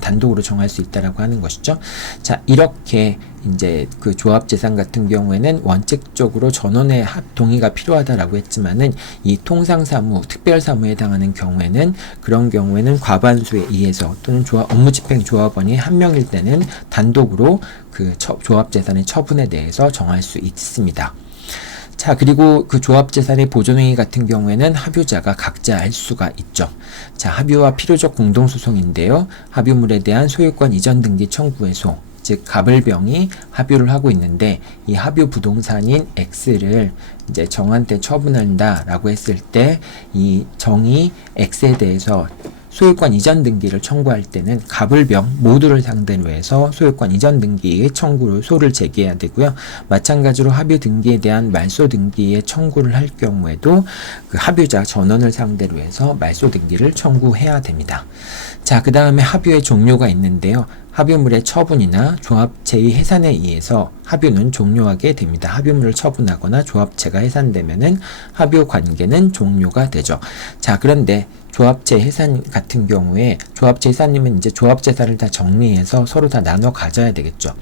단독으로 정할 수 있다라고 하는 것이죠. 자, 이렇게 이제 그 조합 재산 같은 경우에는 원칙적으로 전원의 동의가 필요하다라고 했지만은 이 통상사무, 특별사무에 해당하는 경우에는 그런 경우에는 과반수에 의해서 또는 업무집행 조합원이 한 명일 때는 단독으로 그 조합 재산의 처분에 대해서 정할 수 있습니다. 자, 그리고 그 조합 재산의 보존행위 같은 경우에는 합유자가 각자 할 수가 있죠. 자, 합유와 필요적 공동소송인데요. 합유물에 대한 소유권 이전 등기 청구해소, 즉 갑을병이 합유를 하고 있는데 이 합유 부동산인 X를 이제 정한테 처분한다라고 했을 때 이 정이 X에 대해서 소유권 이전 등기를 청구할 때는 갑을병 모두를 상대로 해서 소유권 이전 등기의 소를 제기해야 되고요. 마찬가지로 합유 등기에 대한 말소 등기의 청구를 할 경우에도 그 합유자 전원을 상대로 해서 말소 등기를 청구해야 됩니다. 자, 그 다음에 합유의 종료가 있는데요. 합유물의 처분이나 조합체의 해산에 의해서 합유는 종료하게 됩니다. 합유물을 처분하거나 조합체가 해산되면은 합유 관계는 종료가 되죠. 자, 그런데 조합체 해산 같은 경우에 조합체 해산이면 이제 조합 재산을 다 정리해서 서로 다 나눠 가져야 되겠죠.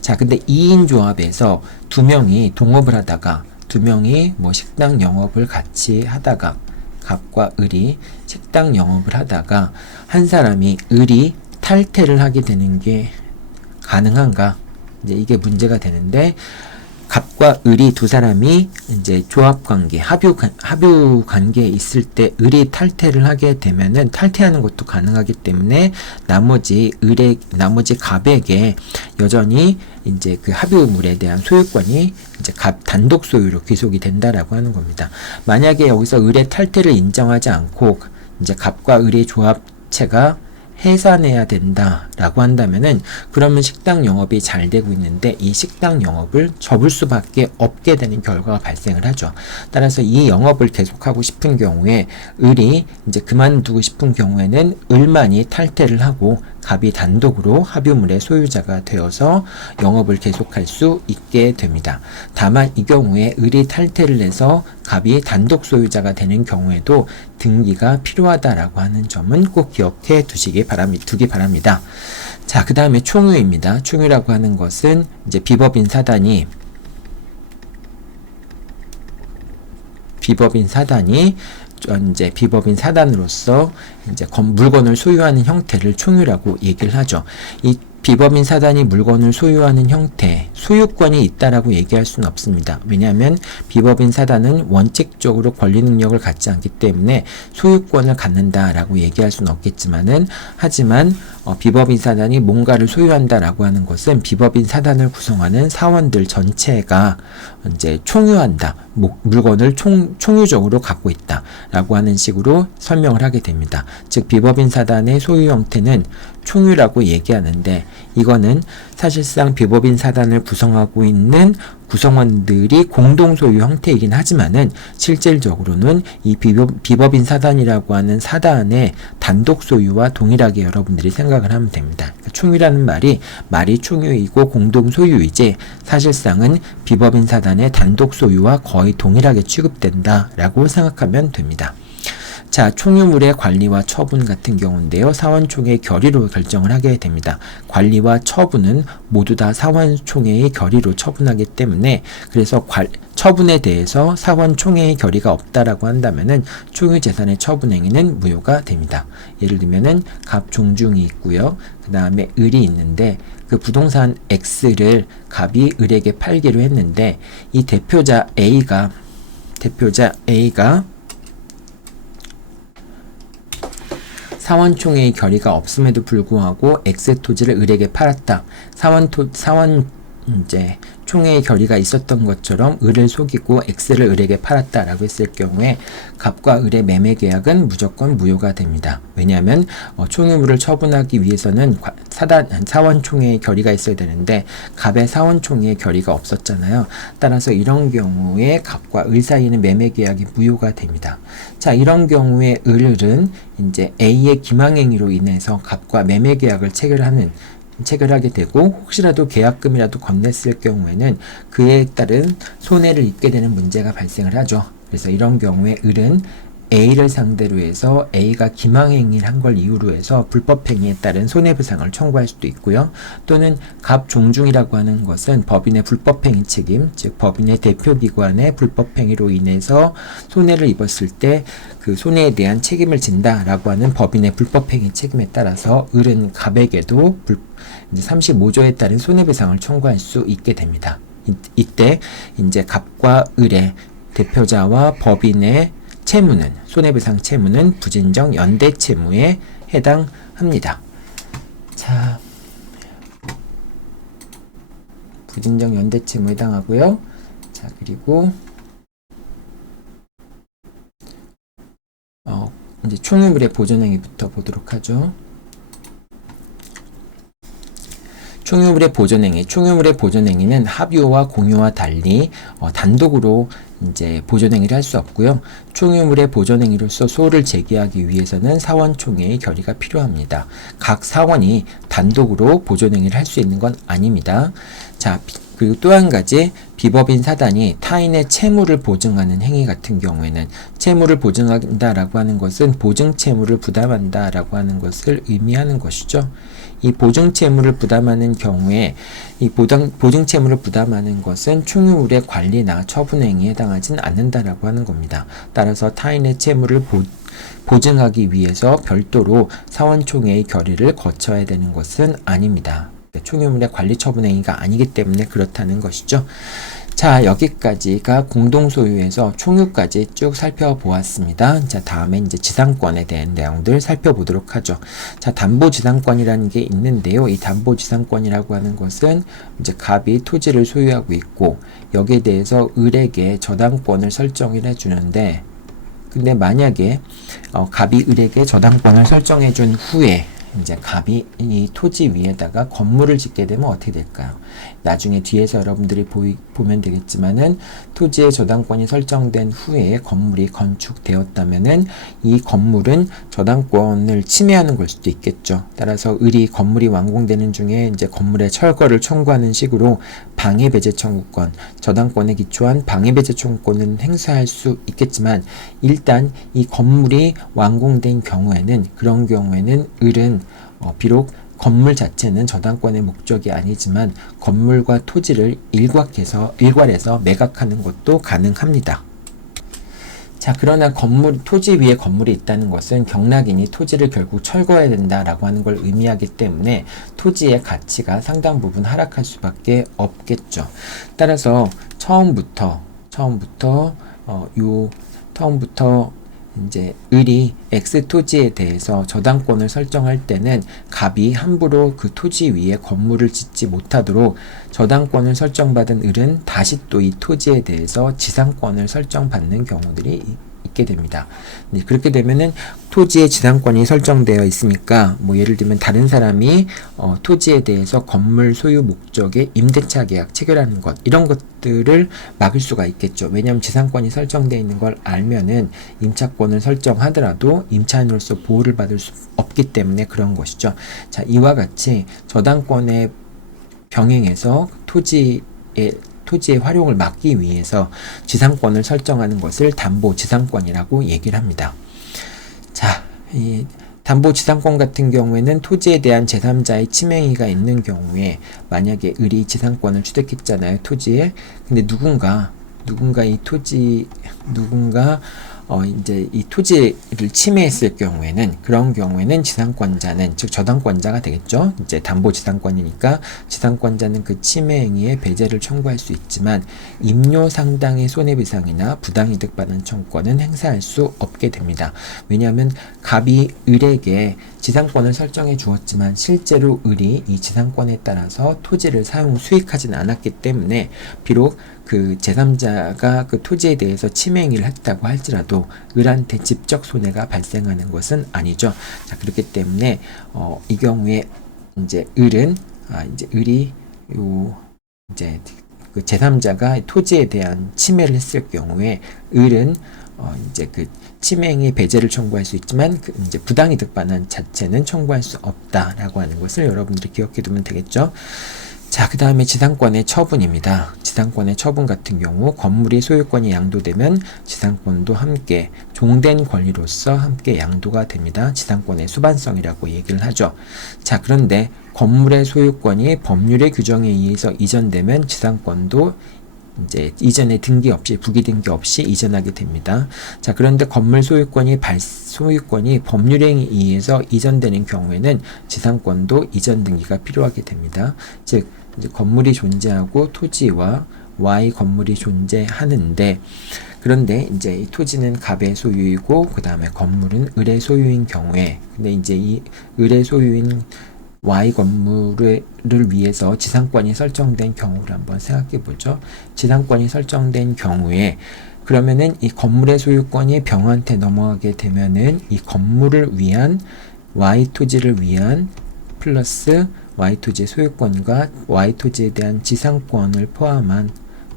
자, 근데 2인 조합에서 두 명이 동업을 하다가 두 명이 뭐 식당 영업을 같이 하다가 갑과 을이 식당 영업을 하다가 한 사람이 을이 탈퇴를 하게 되는 게 가능한가? 이제 이게 문제가 되는데 갑과 을이 두 사람이 이제 조합 관계, 합유 관계에 있을 때 을이 탈퇴를 하게 되면은 탈퇴하는 것도 가능하기 때문에 나머지 갑에게 여전히 이제 그 합유물에 대한 소유권이 이제 갑 단독 소유로 귀속이 된다라고 하는 겁니다. 만약에 여기서 을의 탈퇴를 인정하지 않고 이제 갑과 을의 조합체가 해산해야 된다라고 한다면은 그러면 식당 영업이 잘 되고 있는데 이 식당 영업을 접을 수밖에 없게 되는 결과가 발생을 하죠. 따라서 이 영업을 계속하고 싶은 경우에 을이 이제 그만두고 싶은 경우에는 을만이 탈퇴를 하고 갑이 단독으로 합유물의 소유자가 되어서 영업을 계속할 수 있게 됩니다. 다만 이 경우에 을이 탈퇴를 해서 갑이 단독 소유자가 되는 경우에도 등기가 필요하다라고 하는 점은 꼭 기억해 두기 바랍니다. 자, 그 다음에 총유입니다. 총유라고 하는 것은 이제 비법인 사단이 이제 비법인 사단으로서 이제 물건을 소유하는 형태를 총유라고 얘기를 하죠. 이 비법인 사단이 물건을 소유하는 형태, 소유권이 있다라고 얘기할 수는 없습니다. 왜냐하면 비법인 사단은 원칙적으로 권리 능력을 갖지 않기 때문에 소유권을 갖는다라고 얘기할 수는 없겠지만은, 하지만 비법인 사단이 뭔가를 소유한다라고 하는 것은 비법인 사단을 구성하는 사원들 전체가 이제 총유한다, 물건을 총유적으로 갖고 있다라고 하는 식으로 설명을 하게 됩니다. 즉 비법인 사단의 소유 형태는 총유라고 얘기하는데, 이거는 사실상 비법인 사단을 구성하고 있는 구성원들이 공동 소유 형태이긴 하지만은 실질적으로는 이 비법인 사단이라고 하는 사단의 단독 소유와 동일하게 여러분들이 생각을 하면 됩니다. 그러니까 총유라는 말이 총유이고 공동 소유이지, 사실상은 비법인 사단의 단독 소유와 거의 동일하게 취급된다라고 생각하면 됩니다. 자, 총유물의 관리와 처분 같은 경우인데요. 사원총회 결의로 결정을 하게 됩니다. 관리와 처분은 모두 다 사원총회의 결의로 처분하기 때문에, 그래서 처분에 대해서 사원총회의 결의가 없다라고 한다면은 총유재산의 처분 행위는 무효가 됩니다. 예를 들면은 갑종중이 있고요. 그 다음에 을이 있는데, 그 부동산 X를 갑이 을에게 팔기로 했는데, 이 대표자 A가 사원총회의 결의가 없음에도 불구하고 X의 토지를 을에게 팔았다. 총회의 결의가 있었던 것처럼 을을 속이고 X를 을에게 팔았다라고 했을 경우에 갑과 을의 매매 계약은 무조건 무효가 됩니다. 왜냐하면 총유물을 처분하기 위해서는 사원총회의 결의가 있어야 되는데 갑의 사원총회의 결의가 없었잖아요. 따라서 이런 경우에 갑과 을 사이에는 매매 계약이 무효가 됩니다. 자, 이런 경우에 을은 이제 A의 기망행위로 인해서 갑과 매매 계약을 체결하게 되고, 혹시라도 계약금이라도 건넸을 경우에는 그에 따른 손해를 입게 되는 문제가 발생을 하죠. 그래서 이런 경우에 을은 A를 상대로 해서 A가 기망행위를 한 걸 이유로 해서 불법행위에 따른 손해배상을 청구할 수도 있고요. 또는 갑종중이라고 하는 것은 법인의 불법행위 책임, 즉 법인의 대표기관의 불법행위로 인해서 손해를 입었을 때 그 손해에 대한 책임을 진다라고 하는 법인의 불법행위 책임에 따라서 을은 갑에게도 35조에 따른 손해배상을 청구할 수 있게 됩니다. 이때 이제 갑과 을의 대표자와 법인의 채무는, 손해배상 채무는 부진정 연대 채무에 해당합니다. 자, 부진정 연대 채무에 해당하고요. 자, 그리고 이제 총유물의 보존행위부터 보도록 하죠. 총유물의 보존행위는 합유와 공유와 달리 단독으로 이제 보존행위를 할 수 없고요. 총유물의 보존행위로서 소를 제기하기 위해서는 사원총회의 결의가 필요합니다. 각 사원이 단독으로 보존행위를 할 수 있는 건 아닙니다. 자, 그리고 또 한 가지, 비법인 사단이 타인의 채무를 보증하는 행위 같은 경우에는, 채무를 보증한다라고 하는 것은 보증 채무를 부담한다라고 하는 것을 의미하는 것이죠. 이 보증 채무를 부담하는 경우에 이 보증 채무를 부담하는 것은 총유물의 관리나 처분 행위에 해당하진 않는다라고 하는 겁니다. 따라서 타인의 채무를 보증하기 위해서 별도로 사원총회의 결의를 거쳐야 되는 것은 아닙니다. 총유물의 관리 처분 행위가 아니기 때문에 그렇다는 것이죠. 자, 여기까지가 공동소유에서 총유까지 쭉 살펴보았습니다. 자, 다음에 이제 지상권에 대한 내용들 살펴보도록 하죠. 자, 담보지상권이라는 게 있는데요. 이 담보지상권이라고 하는 것은 이제 갑이 토지를 소유하고 있고, 여기에 대해서 을에게 저당권을 설정을 해주는데, 근데 만약에 갑이 을에게 저당권을 설정해 준 후에 이제 갑이 이 토지 위에다가 건물을 짓게 되면 어떻게 될까요? 나중에 뒤에서 여러분들이 보면 되겠지만은 토지의 저당권이 설정된 후에 건물이 건축되었다면은 이 건물은 저당권을 침해하는 걸 수도 있겠죠. 따라서 을이 건물이 완공되는 중에 이제 건물의 철거를 청구하는 식으로 방해배제 청구권, 저당권에 기초한 방해배제 청구권은 행사할 수 있겠지만, 일단 이 건물이 완공된 경우에는, 그런 경우에는 을은 비록 건물 자체는 저당권의 목적이 아니지만 건물과 토지를 일괄해서 매각하는 것도 가능합니다. 자, 그러나 토지 위에 건물이 있다는 것은 경락인이 토지를 결국 철거해야 된다라고 하는 걸 의미하기 때문에 토지의 가치가 상당 부분 하락할 수밖에 없겠죠. 따라서 처음부터 이제 을이 X 토지에 대해서 저당권을 설정할 때는 갑이 함부로 그 토지 위에 건물을 짓지 못하도록 저당권을 설정받은 을은 다시 또 이 토지에 대해서 지상권을 설정받는 경우들이 있게 됩니다. 그렇게 되면은 토지의 지상권이 설정되어 있으니까 뭐 예를 들면 다른 사람이 토지에 대해서 건물 소유 목적의 임대차 계약 체결하는 것 이런 것들을 막을 수가 있겠죠. 왜냐하면 지상권이 설정되어 있는 걸 알면은 임차권을 설정하더라도 임차인으로서 보호를 받을 수 없기 때문에 그런 것이죠. 자, 이와 같이 저당권의 병행해서 토지의 활용을 막기 위해서 지상권을 설정하는 것을 담보지상권이라고 얘기를 합니다. 자, 이 담보지상권 같은 경우에는 토지에 대한 제3자의 침해행위가 있는 경우에 만약에 을이 지상권을 취득했잖아요, 토지에. 근데 누군가 이제 이 토지를 침해했을 경우에는 그런 경우에는 지상권자는 즉 저당권자가 되겠죠. 이제 담보지상권이니까 지상권자는 그 침해 행위의 배제를 청구할 수 있지만 임료 상당의 손해배상이나 부당이득 반환 청구권은 행사할 수 없게 됩니다. 왜냐하면 갑이 을에게 지상권을 설정해 주었지만 실제로 을이 이 지상권에 따라서 토지를 수익하지는 않았기 때문에 비록 그 제3자가 그 토지에 대해서 침해 행위를 했다고 할지라도 을한테 직접 손해가 발생하는 것은 아니죠. 자, 그렇기 때문에 이 경우에 이제 을이 이제 그 제3자가 토지에 대한 침해를 했을 경우에 을은 이제 그 침해행위 배제를 청구할 수 있지만 이제 부당이득 반환 자체는 청구할 수 없다라고 하는 것을 여러분들이 기억해 두면 되겠죠. 자, 그 다음에 지상권의 처분입니다. 지상권의 처분 같은 경우 건물이 소유권이 양도되면 지상권도 함께 종된 권리로서 함께 양도가 됩니다. 지상권의 수반성이라고 얘기를 하죠. 자, 그런데 건물의 소유권이 법률의 규정에 의해서 이전되면 지상권도 이제 이전에 부기 등기 없이 이전하게 됩니다. 자, 그런데 건물 소유권이 법률에 의해서 이전되는 경우에는 지상권도 이전 등기가 필요하게 됩니다. 즉, 이제 건물이 존재하고 토지와 Y 건물이 존재하는데, 그런데 이제 이 토지는 갑의 소유이고 그 다음에 건물은 을의 소유인 경우에, 근데 이제 이 을의 소유인 Y 건물을 위해서 지상권이 설정된 경우를 한번 생각해 보죠. 지상권이 설정된 경우에 그러면은 이 건물의 소유권이 병한테 넘어가게 되면은 이 건물을 위한 Y 토지를 위한 플러스 Y 토지의 소유권과 Y 토지에 대한 지상권을 포함한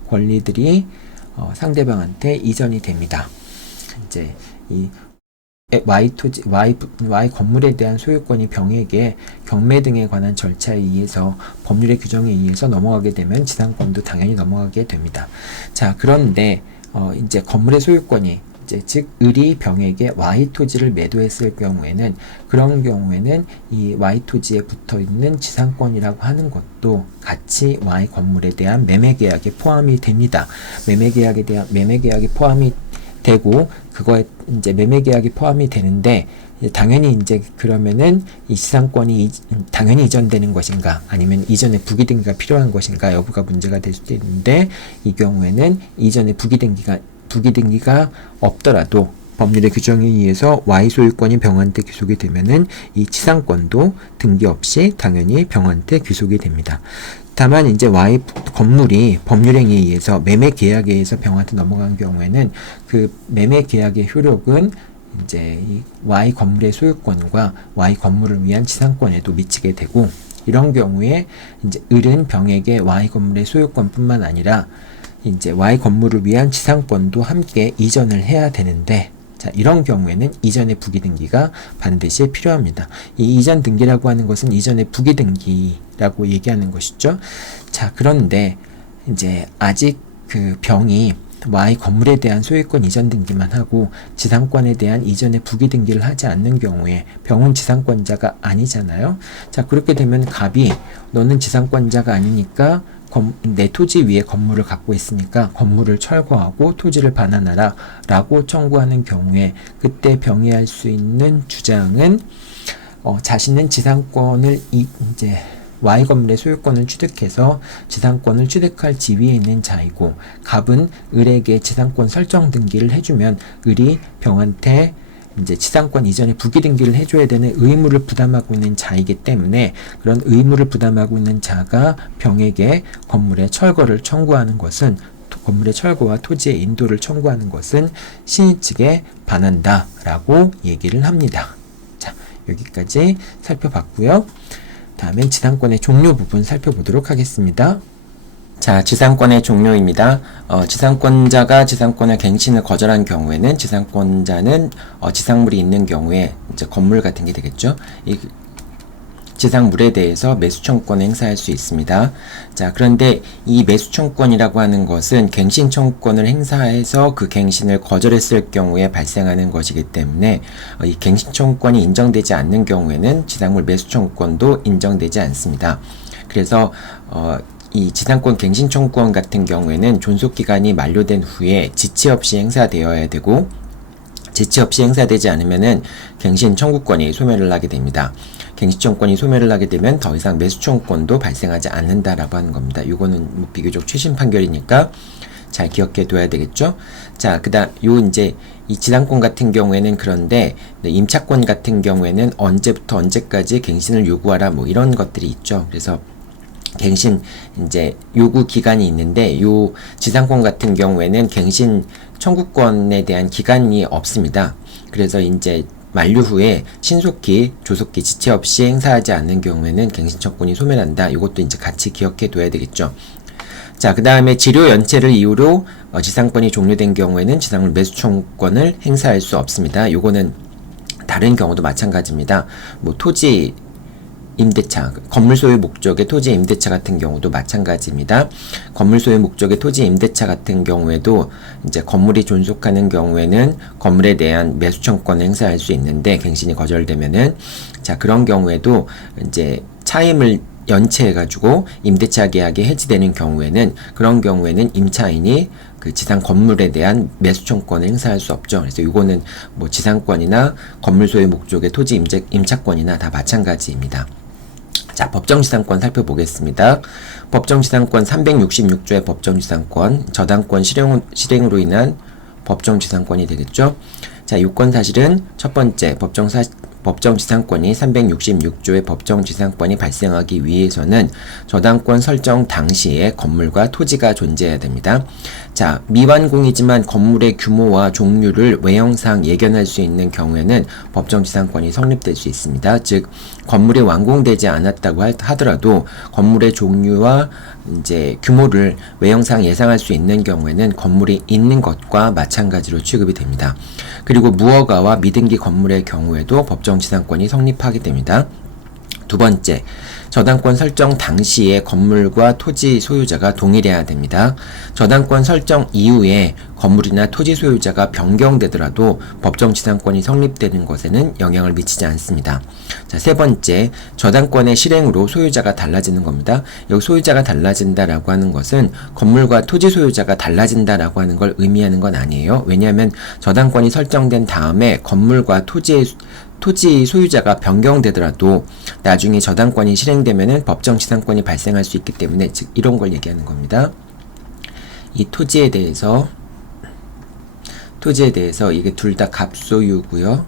권리들이 상대방한테 이전이 됩니다. 이제 이 Y 건물에 대한 소유권이 병에게 경매 등에 관한 절차에 의해서 법률의 규정에 의해서 넘어가게 되면 지상권도 당연히 넘어가게 됩니다. 자, 그런데 이제 건물의 소유권이 즉 을이 병에게 Y 토지를 매도했을 경우에는 그런 경우에는 이 Y 토지에 붙어 있는 지상권이라고 하는 것도 같이 Y 건물에 대한 매매 계약에 포함이 됩니다. 매매 계약이 포함이 되고 그거에 이제 매매 계약이 포함이 되는데 당연히 이제 그러면은 이 지상권이 당연히 이전되는 것인가 아니면 이전에 부기 등기가 필요한 것인가 여부가 문제가 될 수도 있는데 이 경우에는 이전에 부기 등기가 없더라도 법률의 규정에 의해서 Y 소유권이 병한테 귀속이 되면은 이 지상권도 등기 없이 당연히 병한테 귀속이 됩니다. 다만 이제 Y 건물이 법률행위에 의해서 매매 계약에 의해서 병한테 넘어간 경우에는 그 매매 계약의 효력은 이제 이 Y 건물의 소유권과 Y 건물을 위한 지상권에도 미치게 되고 이런 경우에 이제 을은 병에게 Y 건물의 소유권뿐만 아니라 이제 Y 건물을 위한 지상권도 함께 이전을 해야 되는데 자, 이런 경우에는 이전의 부기 등기가 반드시 필요합니다. 이 이전 등기라고 하는 것은 이전의 부기 등기라고 얘기하는 것이죠. 자, 그런데 이제 아직 그 병이 Y 건물에 대한 소유권 이전 등기만 하고 지상권에 대한 이전의 부기 등기를 하지 않는 경우에 병은 지상권자가 아니잖아요. 자, 그렇게 되면 갑이 너는 지상권자가 아니니까 내 토지 위에 건물을 갖고 있으니까 건물을 철거하고 토지를 반환하라 라고 청구하는 경우에 그때 병의할 수 있는 주장은 자신은 지상권을 이제 Y 건물의 소유권을 취득해서 지상권을 취득할 지위에 있는 자이고 갑은 을에게 지상권 설정 등기를 해주면 을이 병한테 이제 지상권 이전에 부기 등기를 해줘야 되는 의무를 부담하고 있는 자이기 때문에 그런 의무를 부담하고 있는 자가 병에게 건물의 철거를 청구하는 것은 건물의 철거와 토지의 인도를 청구하는 것은 신의 측에 반한다 라고 얘기를 합니다. 자, 여기까지 살펴봤고요. 다음엔 지상권의 종료 부분 살펴보도록 하겠습니다. 자, 지상권의 종료입니다. 지상권자가 지상권의 갱신을 거절한 경우에는 지상권자는 지상물이 있는 경우에 이제 건물 같은 게 되겠죠. 이 지상물에 대해서 매수청권을 행사할 수 있습니다. 자, 그런데 이 매수청권이라고 하는 것은 갱신청권을 행사해서 그 갱신을 거절했을 경우에 발생하는 것이기 때문에 이 갱신청권이 인정되지 않는 경우에는 지상물 매수청권도 인정되지 않습니다. 그래서 이 지상권 갱신청권 같은 경우에는 존속기간이 만료된 후에 지체 없이 행사되어야 되고 지체 없이 행사되지 않으면은 갱신 청구권이 소멸을 하게 됩니다. 갱신청권이 소멸을 하게 되면 더 이상 매수청권도 발생하지 않는다라고 하는 겁니다. 이거는 뭐 비교적 최신 판결이니까 잘 기억해 둬야 되겠죠. 자, 그다음 이제 이 지상권 같은 경우에는 그런데 임차권 같은 경우에는 언제부터 언제까지 갱신을 요구하라 뭐 이런 것들이 있죠. 그래서 갱신 이제 요구 기간이 있는데 요 지상권 같은 경우에는 갱신 청구권에 대한 기간이 없습니다. 그래서 이제 만료 후에 신속히 조속히 지체 없이 행사하지 않는 경우에는 갱신 청구권이 소멸한다. 이것도 이제 같이 기억해 둬야 되겠죠. 자, 그 다음에 지료 연체를 이유로 지상권이 종료된 경우에는 지상물 매수청구권을 행사할 수 없습니다. 요거는 다른 경우도 마찬가지입니다. 뭐 토지 임대차, 건물 소유 목적의 토지 임대차 같은 경우도 마찬가지입니다. 건물 소유 목적의 토지 임대차 같은 경우에도 이제 건물이 존속하는 경우에는 건물에 대한 매수청권을 행사할 수 있는데 갱신이 거절되면은 자, 그런 경우에도 이제 차임을 연체해가지고 임대차 계약이 해지되는 경우에는 그런 경우에는 임차인이 그 지상 건물에 대한 매수청권을 행사할 수 없죠. 그래서 이거는 뭐 지상권이나 건물 소유 목적의 토지 임차권이나 다 마찬가지입니다. 자, 법정지상권 살펴보겠습니다. 법정지상권 366조의 법정지상권, 저당권 실행으로 인한 법정지상권이 되겠죠. 자, 요건사실은 첫 번째 법정지상권이 366조의 법정지상권이 발생하기 위해서는 저당권 설정 당시에 건물과 토지가 존재해야 됩니다. 자, 미완공이지만 건물의 규모와 종류를 외형상 예견할 수 있는 경우에는 법정지상권이 성립될 수 있습니다. 즉, 건물이 완공되지 않았다고 하더라도 건물의 종류와 이제 규모를 외형상 예상할 수 있는 경우에는 건물이 있는 것과 마찬가지로 취급이 됩니다. 그리고 무허가와 미등기 건물의 경우에도 법정지상권이 성립하게 됩니다. 두 번째, 저당권 설정 당시에 건물과 토지 소유자가 동일해야 됩니다. 저당권 설정 이후에 건물이나 토지 소유자가 변경되더라도 법정지상권이 성립되는 것에는 영향을 미치지 않습니다. 자, 세 번째, 저당권의 실행으로 소유자가 달라지는 겁니다. 여기 소유자가 달라진다라고 하는 것은 건물과 토지 소유자가 달라진다라고 하는 걸 의미하는 건 아니에요. 왜냐하면 저당권이 설정된 다음에 건물과 토지 소유자가 변경되더라도 나중에 저당권이 실행되면은 법정지상권이 발생할 수 있기 때문에 즉 이런 걸 얘기하는 겁니다. 이 토지에 대해서 이게 둘 다 갑소유고요.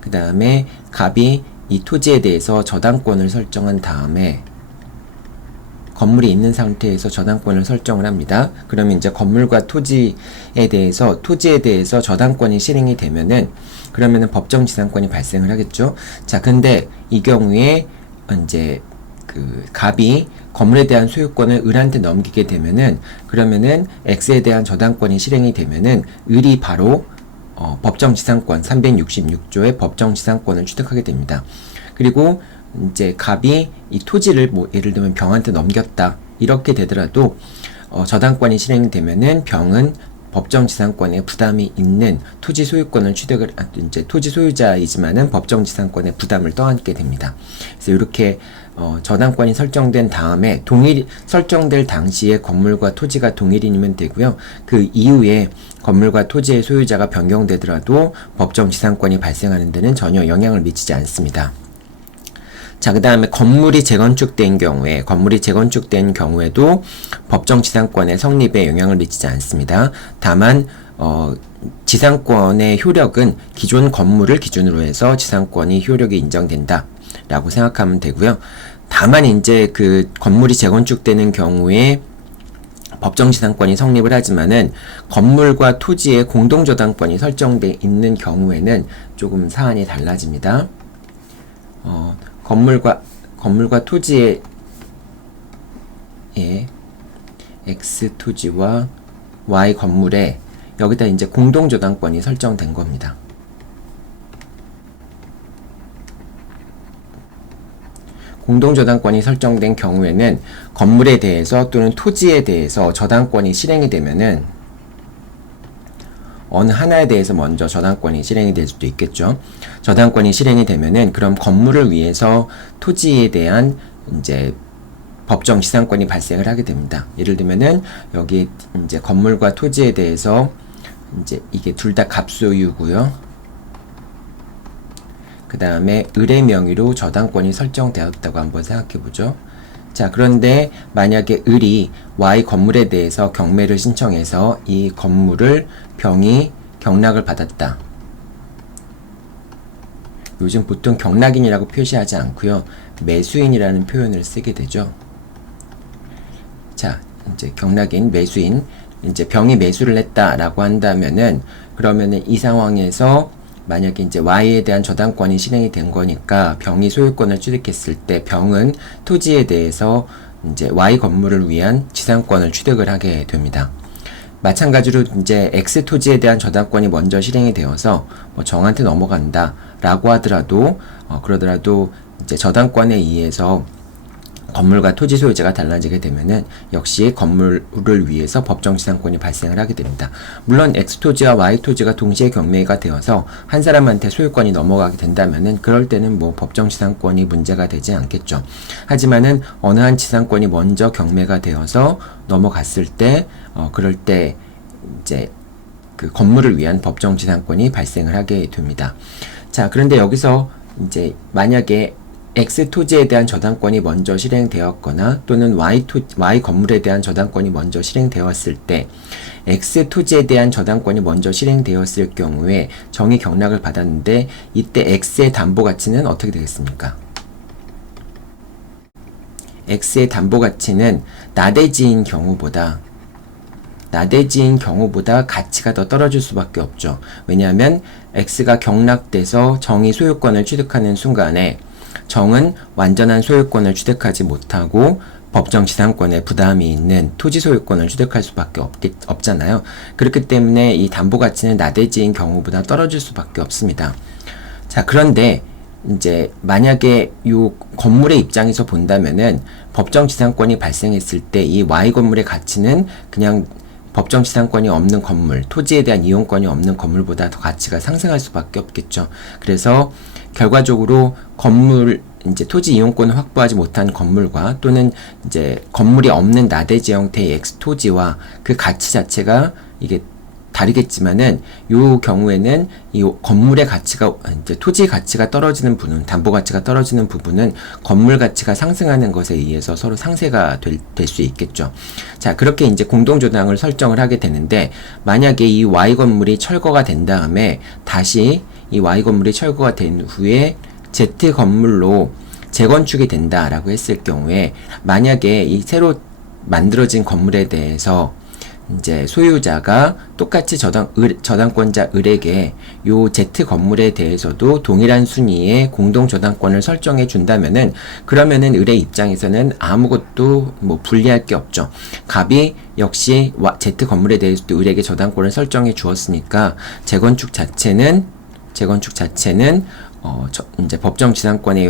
그 다음에 갑이 이 토지에 대해서 저당권을 설정한 다음에 건물이 있는 상태에서 저당권을 설정을 합니다. 그러면 이제 건물과 토지에 대해서 저당권이 실행이 되면은 그러면은 법정지상권이 발생을 하겠죠. 자, 근데 이 경우에 이제 그 갑이 건물에 대한 소유권을 을한테 넘기게 되면은 그러면은 X에 대한 저당권이 실행이 되면은 을이 바로 법정지상권 366조의 법정지상권을 취득하게 됩니다. 그리고 이제 갑이 이 토지를 뭐 예를 들면 병한테 넘겼다 이렇게 되더라도 저당권이 실행되면은 병은 법정 지상권에 부담이 있는 토지 소유권을 취득을 이제 토지 소유자이지만은 법정 지상권에 부담을 떠안게 됩니다. 그래서 이렇게 저당권이 설정된 다음에 설정될 당시에 건물과 토지가 동일인이면 되고요. 그 이후에 건물과 토지의 소유자가 변경되더라도 법정 지상권이 발생하는 데는 전혀 영향을 미치지 않습니다. 자, 그 다음에 건물이 재건축된 경우에도 법정 지상권의 성립에 영향을 미치지 않습니다. 다만 지상권의 효력은 기존 건물을 기준으로 해서 지상권이 효력이 인정된다 라고 생각하면 되고요. 다만 이제 그 건물이 재건축되는 경우에 법정 지상권이 성립을 하지만은 건물과 토지의 공동저당권이 설정돼 있는 경우에는 조금 사안이 달라집니다. 건물과 토지의 X 토지와 Y 건물에 여기다 이제 공동저당권이 설정된 겁니다. 공동저당권이 설정된 경우에는 건물에 대해서 또는 토지에 대해서 저당권이 실행이 되면은 어느 하나에 대해서 먼저 저당권이 실행이 될 수도 있겠죠. 저당권이 실행이 되면은 그럼 건물을 위해서 토지에 대한 이제 법정 지상권이 발생을 하게 됩니다. 예를 들면은 여기 이제 건물과 토지에 대해서 이제 이게 둘 다 갑소유고요. 그 다음에 을의 명의로 저당권이 설정되었다고 한번 생각해 보죠. 자, 그런데 만약에 을이 Y 건물에 대해서 경매를 신청해서 이 건물을 병이 경락을 받았다. 요즘 보통 경락인이라고 표시하지 않고요. 매수인이라는 표현을 쓰게 되죠. 자, 이제 경락인, 매수인, 이제 병이 매수를 했다라고 한다면은 그러면은 이 상황에서 만약에 이제 Y에 대한 저당권이 실행이 된 거니까 병이 소유권을 취득했을 때 병은 토지에 대해서 이제 Y 건물을 위한 지상권을 취득을 하게 됩니다. 마찬가지로 이제 X 토지에 대한 저당권이 먼저 실행이 되어서 뭐 정한테 넘어간다 라고 하더라도 그러더라도 이제 저당권에 의해서 건물과 토지 소유자가 달라지게 되면은 역시 건물을 위해서 법정 지상권이 발생을 하게 됩니다. 물론 X 토지와 Y 토지가 동시에 경매가 되어서 한 사람한테 소유권이 넘어가게 된다면은 그럴 때는 뭐 법정 지상권이 문제가 되지 않겠죠. 하지만은 어느 한 지상권이 먼저 경매가 되어서 넘어갔을 때 그럴 때 이제 그 건물을 위한 법정 지상권이 발생을 하게 됩니다. 자, 그런데 여기서 이제 만약에 X 토지에 대한 저당권이 먼저 실행되었거나 또는 Y 건물에 대한 저당권이 먼저 실행되었을 때 X 토지에 대한 저당권이 먼저 실행되었을 경우에 정의 경락을 받았는데 이때 X의 담보 가치는 어떻게 되겠습니까? X의 담보 가치는 나대지인 경우보다 가치가 더 떨어질 수밖에 없죠. 왜냐하면 X가 경락돼서 정의 소유권을 취득하는 순간에 정은 완전한 소유권을 취득하지 못하고 법정 지상권에 부담이 있는 토지 소유권을 취득할 수밖에 없잖아요. 그렇기 때문에 이 담보 가치는 나대지인 경우보다 떨어질 수밖에 없습니다. 자, 그런데 이제 만약에 이 건물의 입장에서 본다면은 법정 지상권이 발생했을 때 이 Y 건물의 가치는 그냥 법정 지상권이 없는 건물, 토지에 대한 이용권이 없는 건물보다 더 가치가 상승할 수밖에 없겠죠. 그래서 결과적으로 건물, 이제 토지 이용권을 확보하지 못한 건물과 또는 이제 건물이 없는 나대지 형태의 X 토지와 그 가치 자체가 이게 다르겠지만은 요 경우에는 이 건물의 가치가 이제 토지 가치가 떨어지는 부분, 담보 가치가 떨어지는 부분은 건물 가치가 상승하는 것에 의해서 서로 상쇄가 될 수 있겠죠. 자, 그렇게 이제 공동조당을 설정을 하게 되는데 만약에 이 Y 건물이 철거가 된 다음에 다시 이 Y 건물이 철거가 된 후에 Z 건물로 재건축이 된다라고 했을 경우에 만약에 이 새로 만들어진 건물에 대해서 이제 소유자가 똑같이 저당권자 을에게 요 Z 건물에 대해서도 동일한 순위의 공동 저당권을 설정해 준다면은 그러면은 을의 입장에서는 아무것도 뭐 불리할 게 없죠. 갑이 역시 Z 건물에 대해서도 을에게 저당권을 설정해 주었으니까 재건축 자체는 이제 법정 지상권에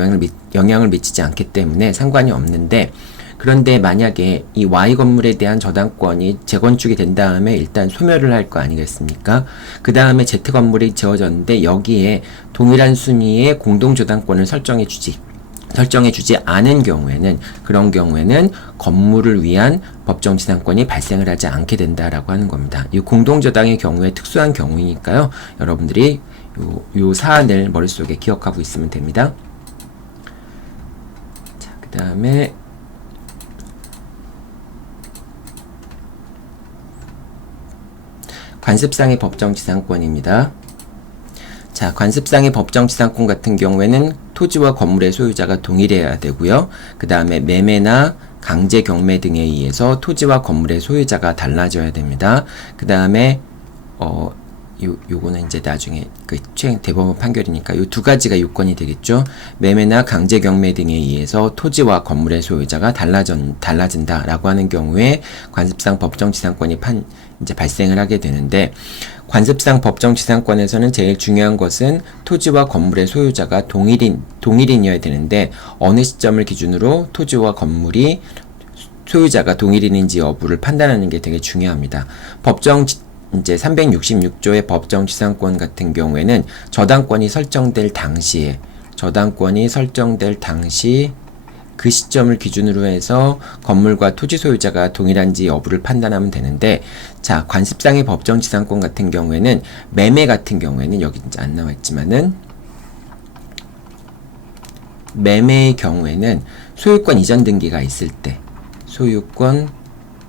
영향을 미치지 않기 때문에 상관이 없는데 그런데 만약에 이 Y 건물에 대한 저당권이 재건축이 된 다음에 일단 소멸을 할 거 아니겠습니까? 그 다음에 Z 건물이 지어졌는데 여기에 동일한 순위의 공동저당권을 설정해주지 않은 경우에는, 그런 경우에는 건물을 위한 법정지상권이 발생을 하지 않게 된다라고 하는 겁니다. 이 공동저당의 경우에 특수한 경우이니까요. 여러분들이 요 사안을 머릿속에 기억하고 있으면 됩니다. 자, 그 다음에 관습상의 법정지상권입니다. 자, 관습상의 법정지상권 같은 경우에는 토지와 건물의 소유자가 동일해야 되고요. 그 다음에 매매나 강제 경매 등에 의해서 토지와 건물의 소유자가 달라져야 됩니다. 그 다음에 요거는 이제 나중에 그 대법원 판결이니까 요 두 가지가 요건이 되겠죠. 매매나 강제 경매 등에 의해서 토지와 건물의 소유자가 달라진다라고 하는 경우에 관습상 법정지상권이 이제 발생을 하게 되는데, 관습상 법정지상권에서는 제일 중요한 것은 토지와 건물의 소유자가 동일인이어야 되는데, 어느 시점을 기준으로 토지와 건물이 소유자가 동일인인지 여부를 판단하는 게 되게 중요합니다. 이제 366조의 법정지상권 같은 경우에는 저당권이 설정될 당시 그 시점을 기준으로 해서 건물과 토지 소유자가 동일한지 여부를 판단하면 되는데, 자, 관습상의 법정지상권 같은 경우에는 매매 같은 경우에는 여기 이제 안 나와 있지만은, 매매의 경우에는 소유권 이전 등기가 있을 때, 소유권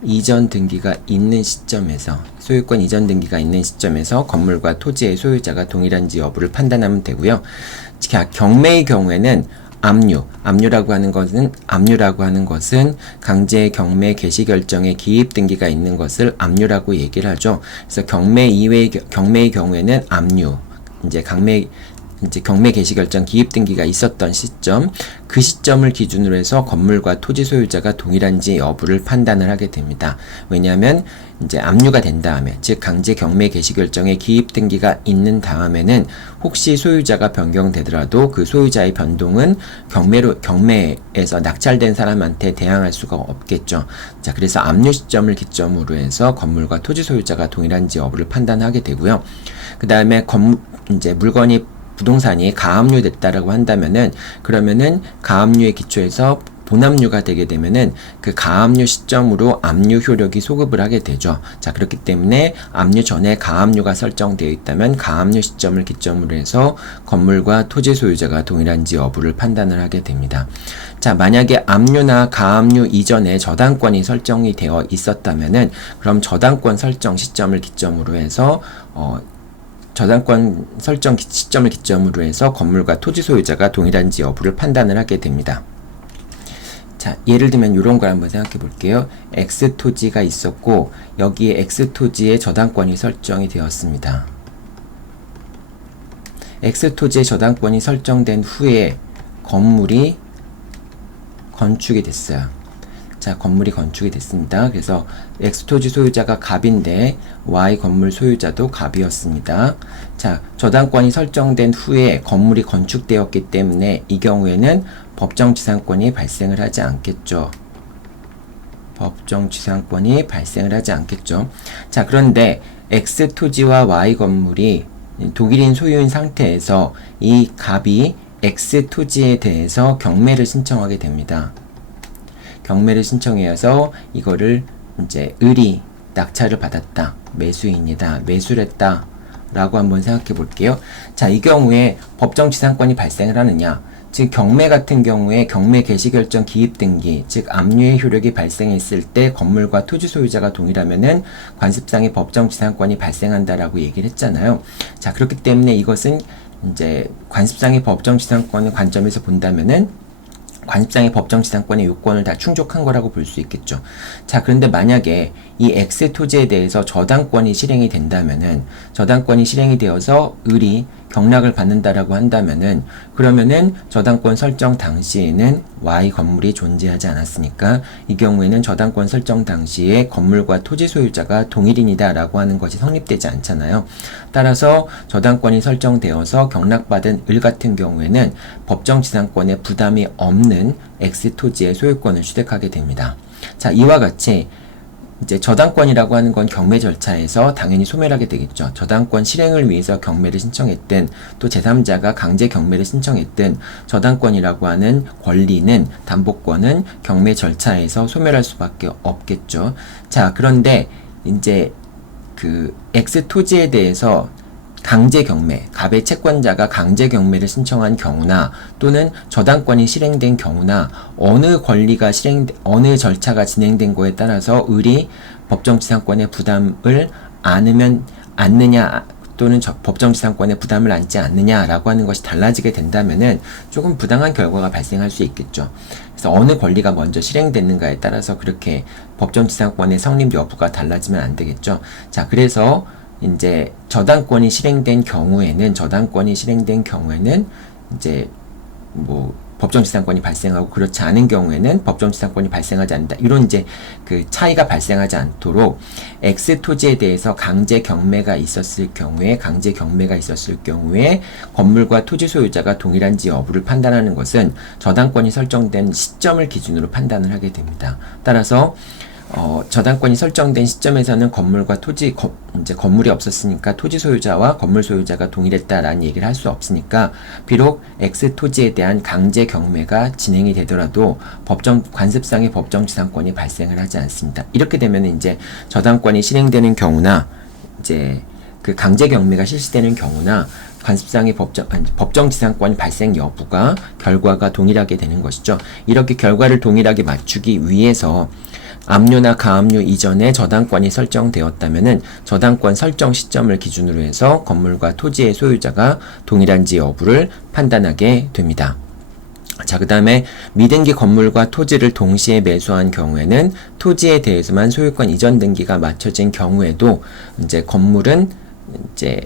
이전 등기가 있는 시점에서 건물과 토지의 소유자가 동일한지 여부를 판단하면 되고요. 경매의 경우에는 압류라고 하는 것은 강제 경매 개시 결정에 기입 등기가 있는 것을 압류라고 얘기를 하죠. 그래서 경매의 경우에는 이제 경매 개시 결정 기입 등기가 있었던 시점, 그 시점을 기준으로 해서 건물과 토지 소유자가 동일한지 여부를 판단을 하게 됩니다. 왜냐하면 이제 압류가 된 다음에, 즉 강제 경매 개시 결정에 기입 등기가 있는 다음에는 혹시 소유자가 변경되더라도 그 소유자의 변동은 경매에서 낙찰된 사람한테 대항할 수가 없겠죠. 자, 그래서 압류 시점을 기점으로 해서 건물과 토지 소유자가 동일한지 여부를 판단하게 되고요. 그 다음에 이제 부동산이 가압류됐다라고 한다면은, 그러면은 가압류의 기초에서 본압류가 되게 되면은 그 가압류 시점으로 압류 효력이 소급을 하게 되죠. 자, 그렇기 때문에 압류 전에 가압류가 설정되어 있다면 가압류 시점을 기점으로 해서 건물과 토지 소유자가 동일한지 여부를 판단을 하게 됩니다. 자, 만약에 압류나 가압류 이전에 저당권이 설정이 되어 있었다면은, 그럼 저당권 설정 시점을 기점으로 해서 저당권 설정 시점을 기점으로 해서 건물과 토지 소유자가 동일한지 여부를 판단을 하게 됩니다. 자, 예를 들면 이런 걸 한번 생각해 볼게요. X토지가 있었고 여기에 X토지의 저당권이 설정이 되었습니다. X토지의 저당권이 설정된 후에 건물이 건축이 됐어요. 자, 건물이 건축이 됐습니다. 그래서 X토지 소유자가 갑인데 Y 건물 소유자도 갑이었습니다. 자, 저당권이 설정된 후에 건물이 건축되었기 때문에 이 경우에는 법정지상권이 발생을 하지 않겠죠. 자, 그런데 X토지와 Y 건물이 독일인 소유인 상태에서 이 갑이 X토지에 대해서 경매를 신청하게 됩니다. 경매를 신청해서 이거를 이제 을이 낙찰을 받았다, 매수인이다, 매수를 했다 라고 한번 생각해 볼게요. 자, 이 경우에 법정지상권이 발생을 하느냐, 즉 경매 같은 경우에 경매 개시결정 기입등기, 즉 압류의 효력이 발생했을 때 건물과 토지 소유자가 동일하면은 관습상의 법정지상권이 발생한다라고 얘기를 했잖아요. 자, 그렇기 때문에 이것은 이제 관습상의 법정지상권의 관점에서 본다면은 관습상의 법정지상권의 요건을 다 충족한 거라고 볼 수 있겠죠. 자, 그런데 만약에 이 X토지에 대해서 저당권이 실행이 된다면은, 저당권이 실행이 되어서 을이 경락을 받는다라고 한다면은, 그러면은 저당권 설정 당시에는 Y 건물이 존재하지 않았으니까 이 경우에는 저당권 설정 당시에 건물과 토지 소유자가 동일인이다 라고 하는 것이 성립되지 않잖아요. 따라서 저당권이 설정되어서 경락받은 을 같은 경우에는 법정지상권에 부담이 없는 X 토지의 소유권을 취득하게 됩니다. 자, 이와 같이 이제 저당권이라고 하는 건 경매 절차에서 당연히 소멸하게 되겠죠. 저당권 실행을 위해서 경매를 신청했든 또 제3자가 강제 경매를 신청했든 저당권이라고 하는 권리는, 담보권은 경매 절차에서 소멸할 수밖에 없겠죠. 자, 그런데 이제 그 X 토지에 대해서 강제 경매, 갑의 채권자가 강제 경매를 신청한 경우나 또는 저당권이 실행된 경우나 어느 절차가 진행된 거에 따라서 을이 법정지상권의 부담을 안느냐 또는 법정지상권의 부담을 안지 않느냐라고 하는 것이 달라지게 된다면은 조금 부당한 결과가 발생할 수 있겠죠. 그래서 어느 권리가 먼저 실행됐는가에 따라서 그렇게 법정지상권의 성립 여부가 달라지면 안 되겠죠. 자, 그래서 이제 저당권이 실행된 경우에는 이제 뭐 법정지상권이 발생하고 그렇지 않은 경우에는 법정지상권이 발생하지 않는다. 이런 이제 그 차이가 발생하지 않도록 X 토지에 대해서 강제 경매가 있었을 경우에 건물과 토지 소유자가 동일한지 여부를 판단하는 것은 저당권이 설정된 시점을 기준으로 판단을 하게 됩니다. 따라서 저당권이 설정된 시점에서는 이제 건물이 없었으니까 토지 소유자와 건물 소유자가 동일했다라는 얘기를 할 수 없으니까 비록 X 토지에 대한 강제 경매가 진행이 되더라도 관습상의 법정지상권이 발생을 하지 않습니다. 이렇게 되면 이제 저당권이 실행되는 경우나 이제 그 강제 경매가 실시되는 경우나 관습상의 법정지상권 발생 여부가 결과가 동일하게 되는 것이죠. 이렇게 결과를 동일하게 맞추기 위해서 압류나 가압류 이전에 저당권이 설정되었다면은 저당권 설정 시점을 기준으로 해서 건물과 토지의 소유자가 동일한지 여부를 판단하게 됩니다. 자, 그 다음에 미등기 건물과 토지를 동시에 매수한 경우에는 토지에 대해서만 소유권 이전 등기가 맞춰진 경우에도 이제 건물은 이제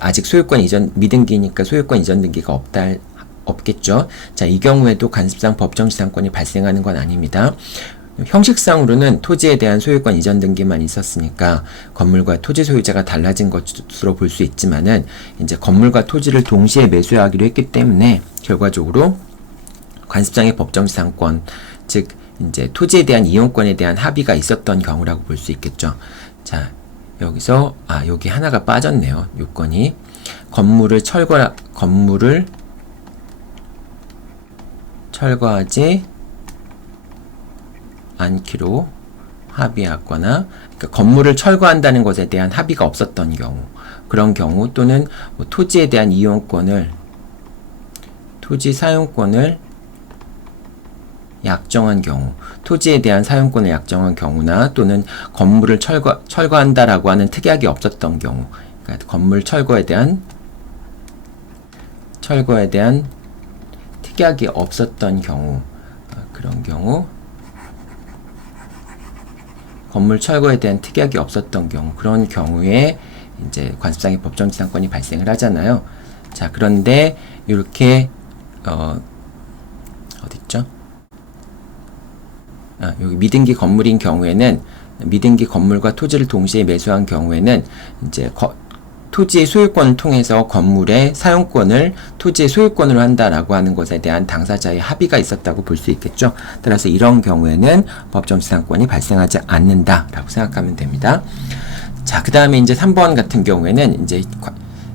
아직 미등기니까 소유권 이전 등기가 없겠죠. 자, 이 경우에도 관습상 법정지상권이 발생하는 건 아닙니다. 형식상으로는 토지에 대한 소유권 이전 등기만 있었으니까 건물과 토지 소유자가 달라진 것으로 볼 수 있지만은 이제 건물과 토지를 동시에 매수하기로 했기 때문에 결과적으로 관습상의 법정지상권, 즉 이제 토지에 대한 이용권에 대한 합의가 있었던 경우라고 볼 수 있겠죠. 자, 여기서 여기 하나가 빠졌네요. 요건이 건물을 철거하지 않기로 합의하거나, 그러니까 건물을 철거한다는 것에 대한 합의가 없었던 경우, 그런 경우 또는 뭐 토지에 대한 토지 사용권을 약정한 경우, 토지에 대한 사용권을 약정한 경우나 또는 건물을 철거한다라고 하는 특약이 없었던 경우, 그러니까 건물 철거에 대한 특약이 없었던 경우, 그런 경우, 건물 철거에 대한 특약이 없었던 경우, 그런 경우에 이제 관습상의 법정지상권이 발생을 하잖아요. 자, 그런데 이렇게 어딨죠? 여기 미등기 건물인 경우에는, 미등기 건물과 토지를 동시에 매수한 경우에는 이제 토지의 소유권을 통해서 건물의 사용권을 토지의 소유권으로 한다라고 하는 것에 대한 당사자의 합의가 있었다고 볼 수 있겠죠. 따라서 이런 경우에는 법정지상권이 발생하지 않는다라고 생각하면 됩니다. 자, 그 다음에 이제 3번 같은 경우에는 이제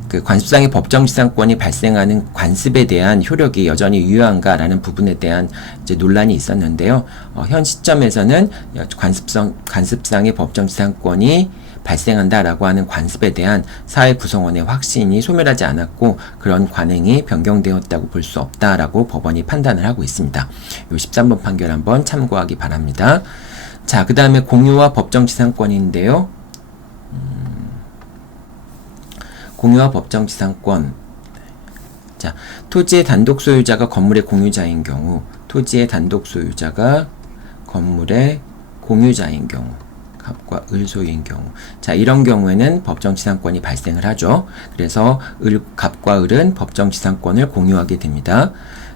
그 관습상의 법정지상권이 발생하는 관습에 대한 효력이 여전히 유효한가라는 부분에 대한 이제 논란이 있었는데요. 현 시점에서는 관습상의 법정지상권이 발생한다라고 하는 관습에 대한 사회 구성원의 확신이 소멸하지 않았고 그런 관행이 변경되었다고 볼 수 없다라고 법원이 판단을 하고 있습니다. 요 13번 판결 한번 참고하기 바랍니다. 자, 그 다음에 공유와 법정지상권인데요. 공유와 법정지상권. 자, 토지의 단독 소유자가 건물의 공유자인 경우, 토지의 단독 소유자가 건물의 공유자인 경우, 갑과 을 소유인 경우. 자, 이런 경우에는 법정지상권이 발생을 하죠. 그래서 갑과 을은 법정지상권을 공유하게 됩니다.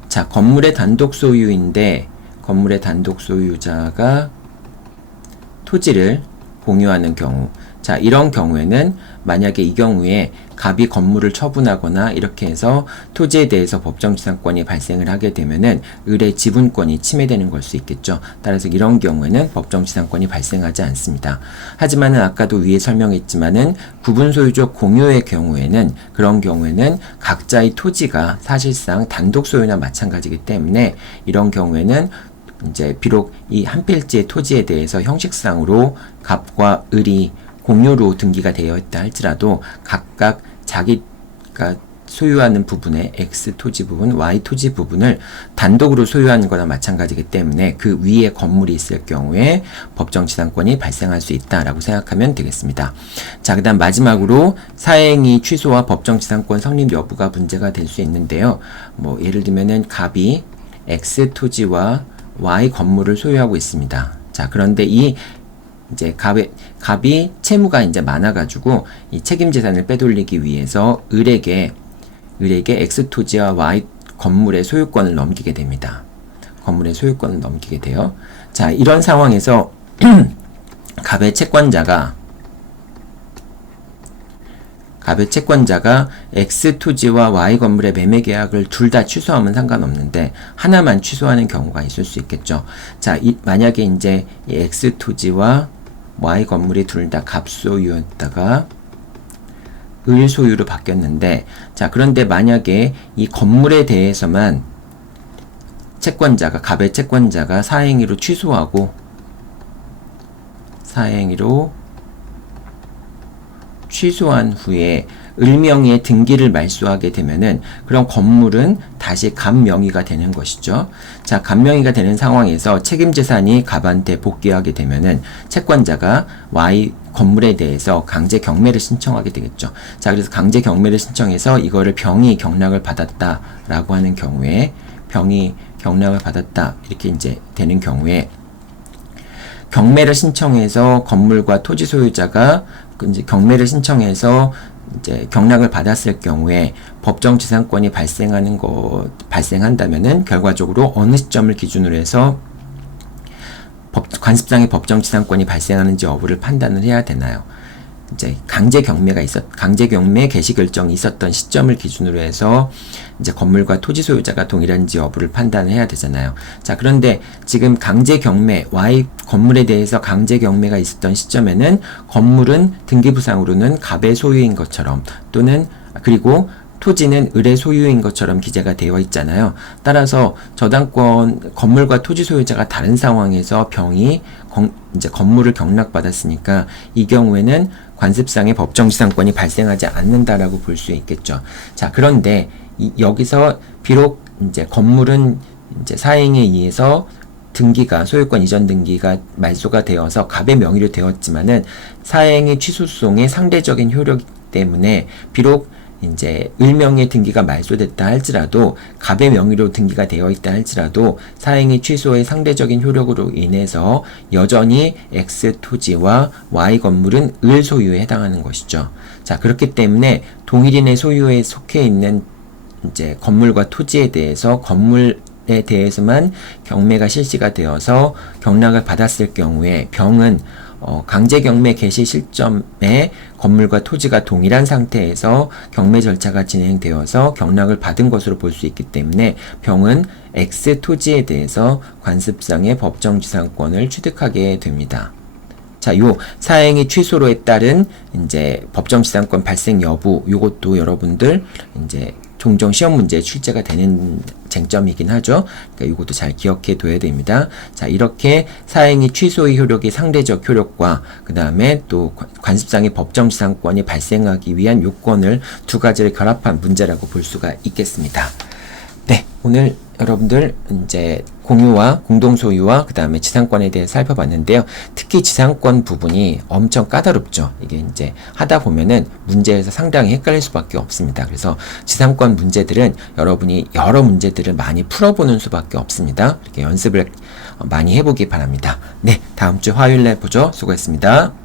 자, 건물의 단독 소유인데 건물의 단독 소유자가 토지를 공유하는 경우. 자, 이런 경우에는 만약에 이 경우에 갑이 건물을 처분하거나 이렇게 해서 토지에 대해서 법정지상권이 발생을 하게 되면은 을의 지분권이 침해되는 걸 수 있겠죠. 따라서 이런 경우에는 법정지상권이 발생하지 않습니다. 하지만은 아까도 위에 설명했지만은 구분소유적 공유의 경우에는 그런 경우에는 각자의 토지가 사실상 단독 소유나 마찬가지이기 때문에 이런 경우에는 이제 비록 이 한 필지의 토지에 대해서 형식상으로 갑과 을이 공유로 등기가 되어 있다 할지라도 각각 자기가 소유하는 부분의 X 토지 부분, Y 토지 부분을 단독으로 소유하는 거나 마찬가지이기 때문에 그 위에 건물이 있을 경우에 법정지상권이 발생할 수 있다라고 생각하면 되겠습니다. 자, 그 다음 마지막으로 사행위 취소와 법정지상권 성립 여부가 문제가 될 수 있는데요. 뭐 예를 들면은 갑이 X 토지와 Y 건물을 소유하고 있습니다. 자, 그런데 이제 갑이 채무가 이제 많아가지고 이 책임재산을 빼돌리기 위해서 을에게 X 토지와 Y 건물의 소유권을 넘기게 됩니다. 건물의 소유권을 넘기게 돼요. 자, 이런 상황에서 갑의 채권자가 X 토지와 Y 건물의 매매 계약을 둘 다 취소하면 상관없는데 하나만 취소하는 경우가 있을 수 있겠죠. 자, 만약에 이제 이 X 토지와 Y 건물이 둘 다 갑 소유였다가 을 소유로 바뀌었는데, 자, 그런데 만약에 이 건물에 대해서만 갑의 채권자가 사행위로 취소한 후에 을 명의의 등기를 말소하게 되면은 그런 건물은 다시 갑 명의가 되는 것이죠. 자, 갑 명의가 되는 상황에서 책임재산이 갑한테 복귀하게 되면은 채권자가 Y 건물에 대해서 강제 경매를 신청하게 되겠죠. 자, 그래서 강제 경매를 신청해서 이거를 병이 경락을 받았다라고 하는 경우에 병이 경락을 받았다 이렇게 이제 되는 경우에 경매를 신청해서 건물과 토지 소유자가 이제 경매를 신청해서 이제 경락을 받았을 경우에 법정지상권이 발생한다면은 결과적으로 어느 시점을 기준으로 해서 관습상의 법정지상권이 발생하는지 여부를 판단을 해야 되나요? 이제 강제 경매 개시 결정이 있었던 시점을 기준으로 해서 이제 건물과 토지 소유자가 동일한지 여부를 판단을 해야 되잖아요. 자, 그런데 지금 강제 경매, Y 건물에 대해서 강제 경매가 있었던 시점에는 건물은 등기부상으로는 갑의 소유인 것처럼 또는 그리고 토지는 을의 소유인 것처럼 기재가 되어 있잖아요. 따라서 저당권 건물과 토지 소유자가 다른 상황에서 병이 이제 건물을 경락받았으니까 이 경우에는 관습상의 법정지상권이 발생하지 않는다라고 볼 수 있겠죠. 자, 그런데 여기서 비록 이제 건물은 이제 사행에 의해서 소유권 이전 등기가 말소가 되어서 갑의 명의로 되었지만은 사행의 취소송의 상대적인 효력 때문에 비록 이제 을명의 등기가 말소됐다 할지라도 갑의 명의로 등기가 되어 있다 할지라도 사행위 취소의 상대적인 효력으로 인해서 여전히 X 토지와 Y 건물은 을 소유에 해당하는 것이죠. 자, 그렇기 때문에 동일인의 소유에 속해 있는 이제 건물과 토지에 대해서 건물에 대해서만 경매가 실시가 되어서 경락을 받았을 경우에 병은 강제 경매 개시 시점에 건물과 토지가 동일한 상태에서 경매 절차가 진행되어서 경락을 받은 것으로 볼 수 있기 때문에 병은 X 토지에 대해서 관습상의 법정지상권을 취득하게 됩니다. 자, 요 사행위 취소로에 따른 이제 법정지상권 발생 여부, 요것도 여러분들 이제 종종 시험 문제에 출제가 되는 쟁점이긴 하죠. 그러니까 이것도 잘 기억해 둬야 됩니다. 자, 이렇게 사행위 취소의 효력이 상대적 효력과 그 다음에 또 관습상의 법정지상권이 발생하기 위한 요건을 두 가지를 결합한 문제라고 볼 수가 있겠습니다. 네, 오늘 여러분들 이제 공유와 공동소유와 그 다음에 지상권에 대해 살펴봤는데요. 특히 지상권 부분이 엄청 까다롭죠. 이게 이제 하다 보면은 문제에서 상당히 헷갈릴 수밖에 없습니다. 그래서 지상권 문제들은 여러분이 여러 문제들을 많이 풀어보는 수밖에 없습니다. 이렇게 연습을 많이 해보기 바랍니다. 네, 다음 주 화요일에 보죠. 수고했습니다.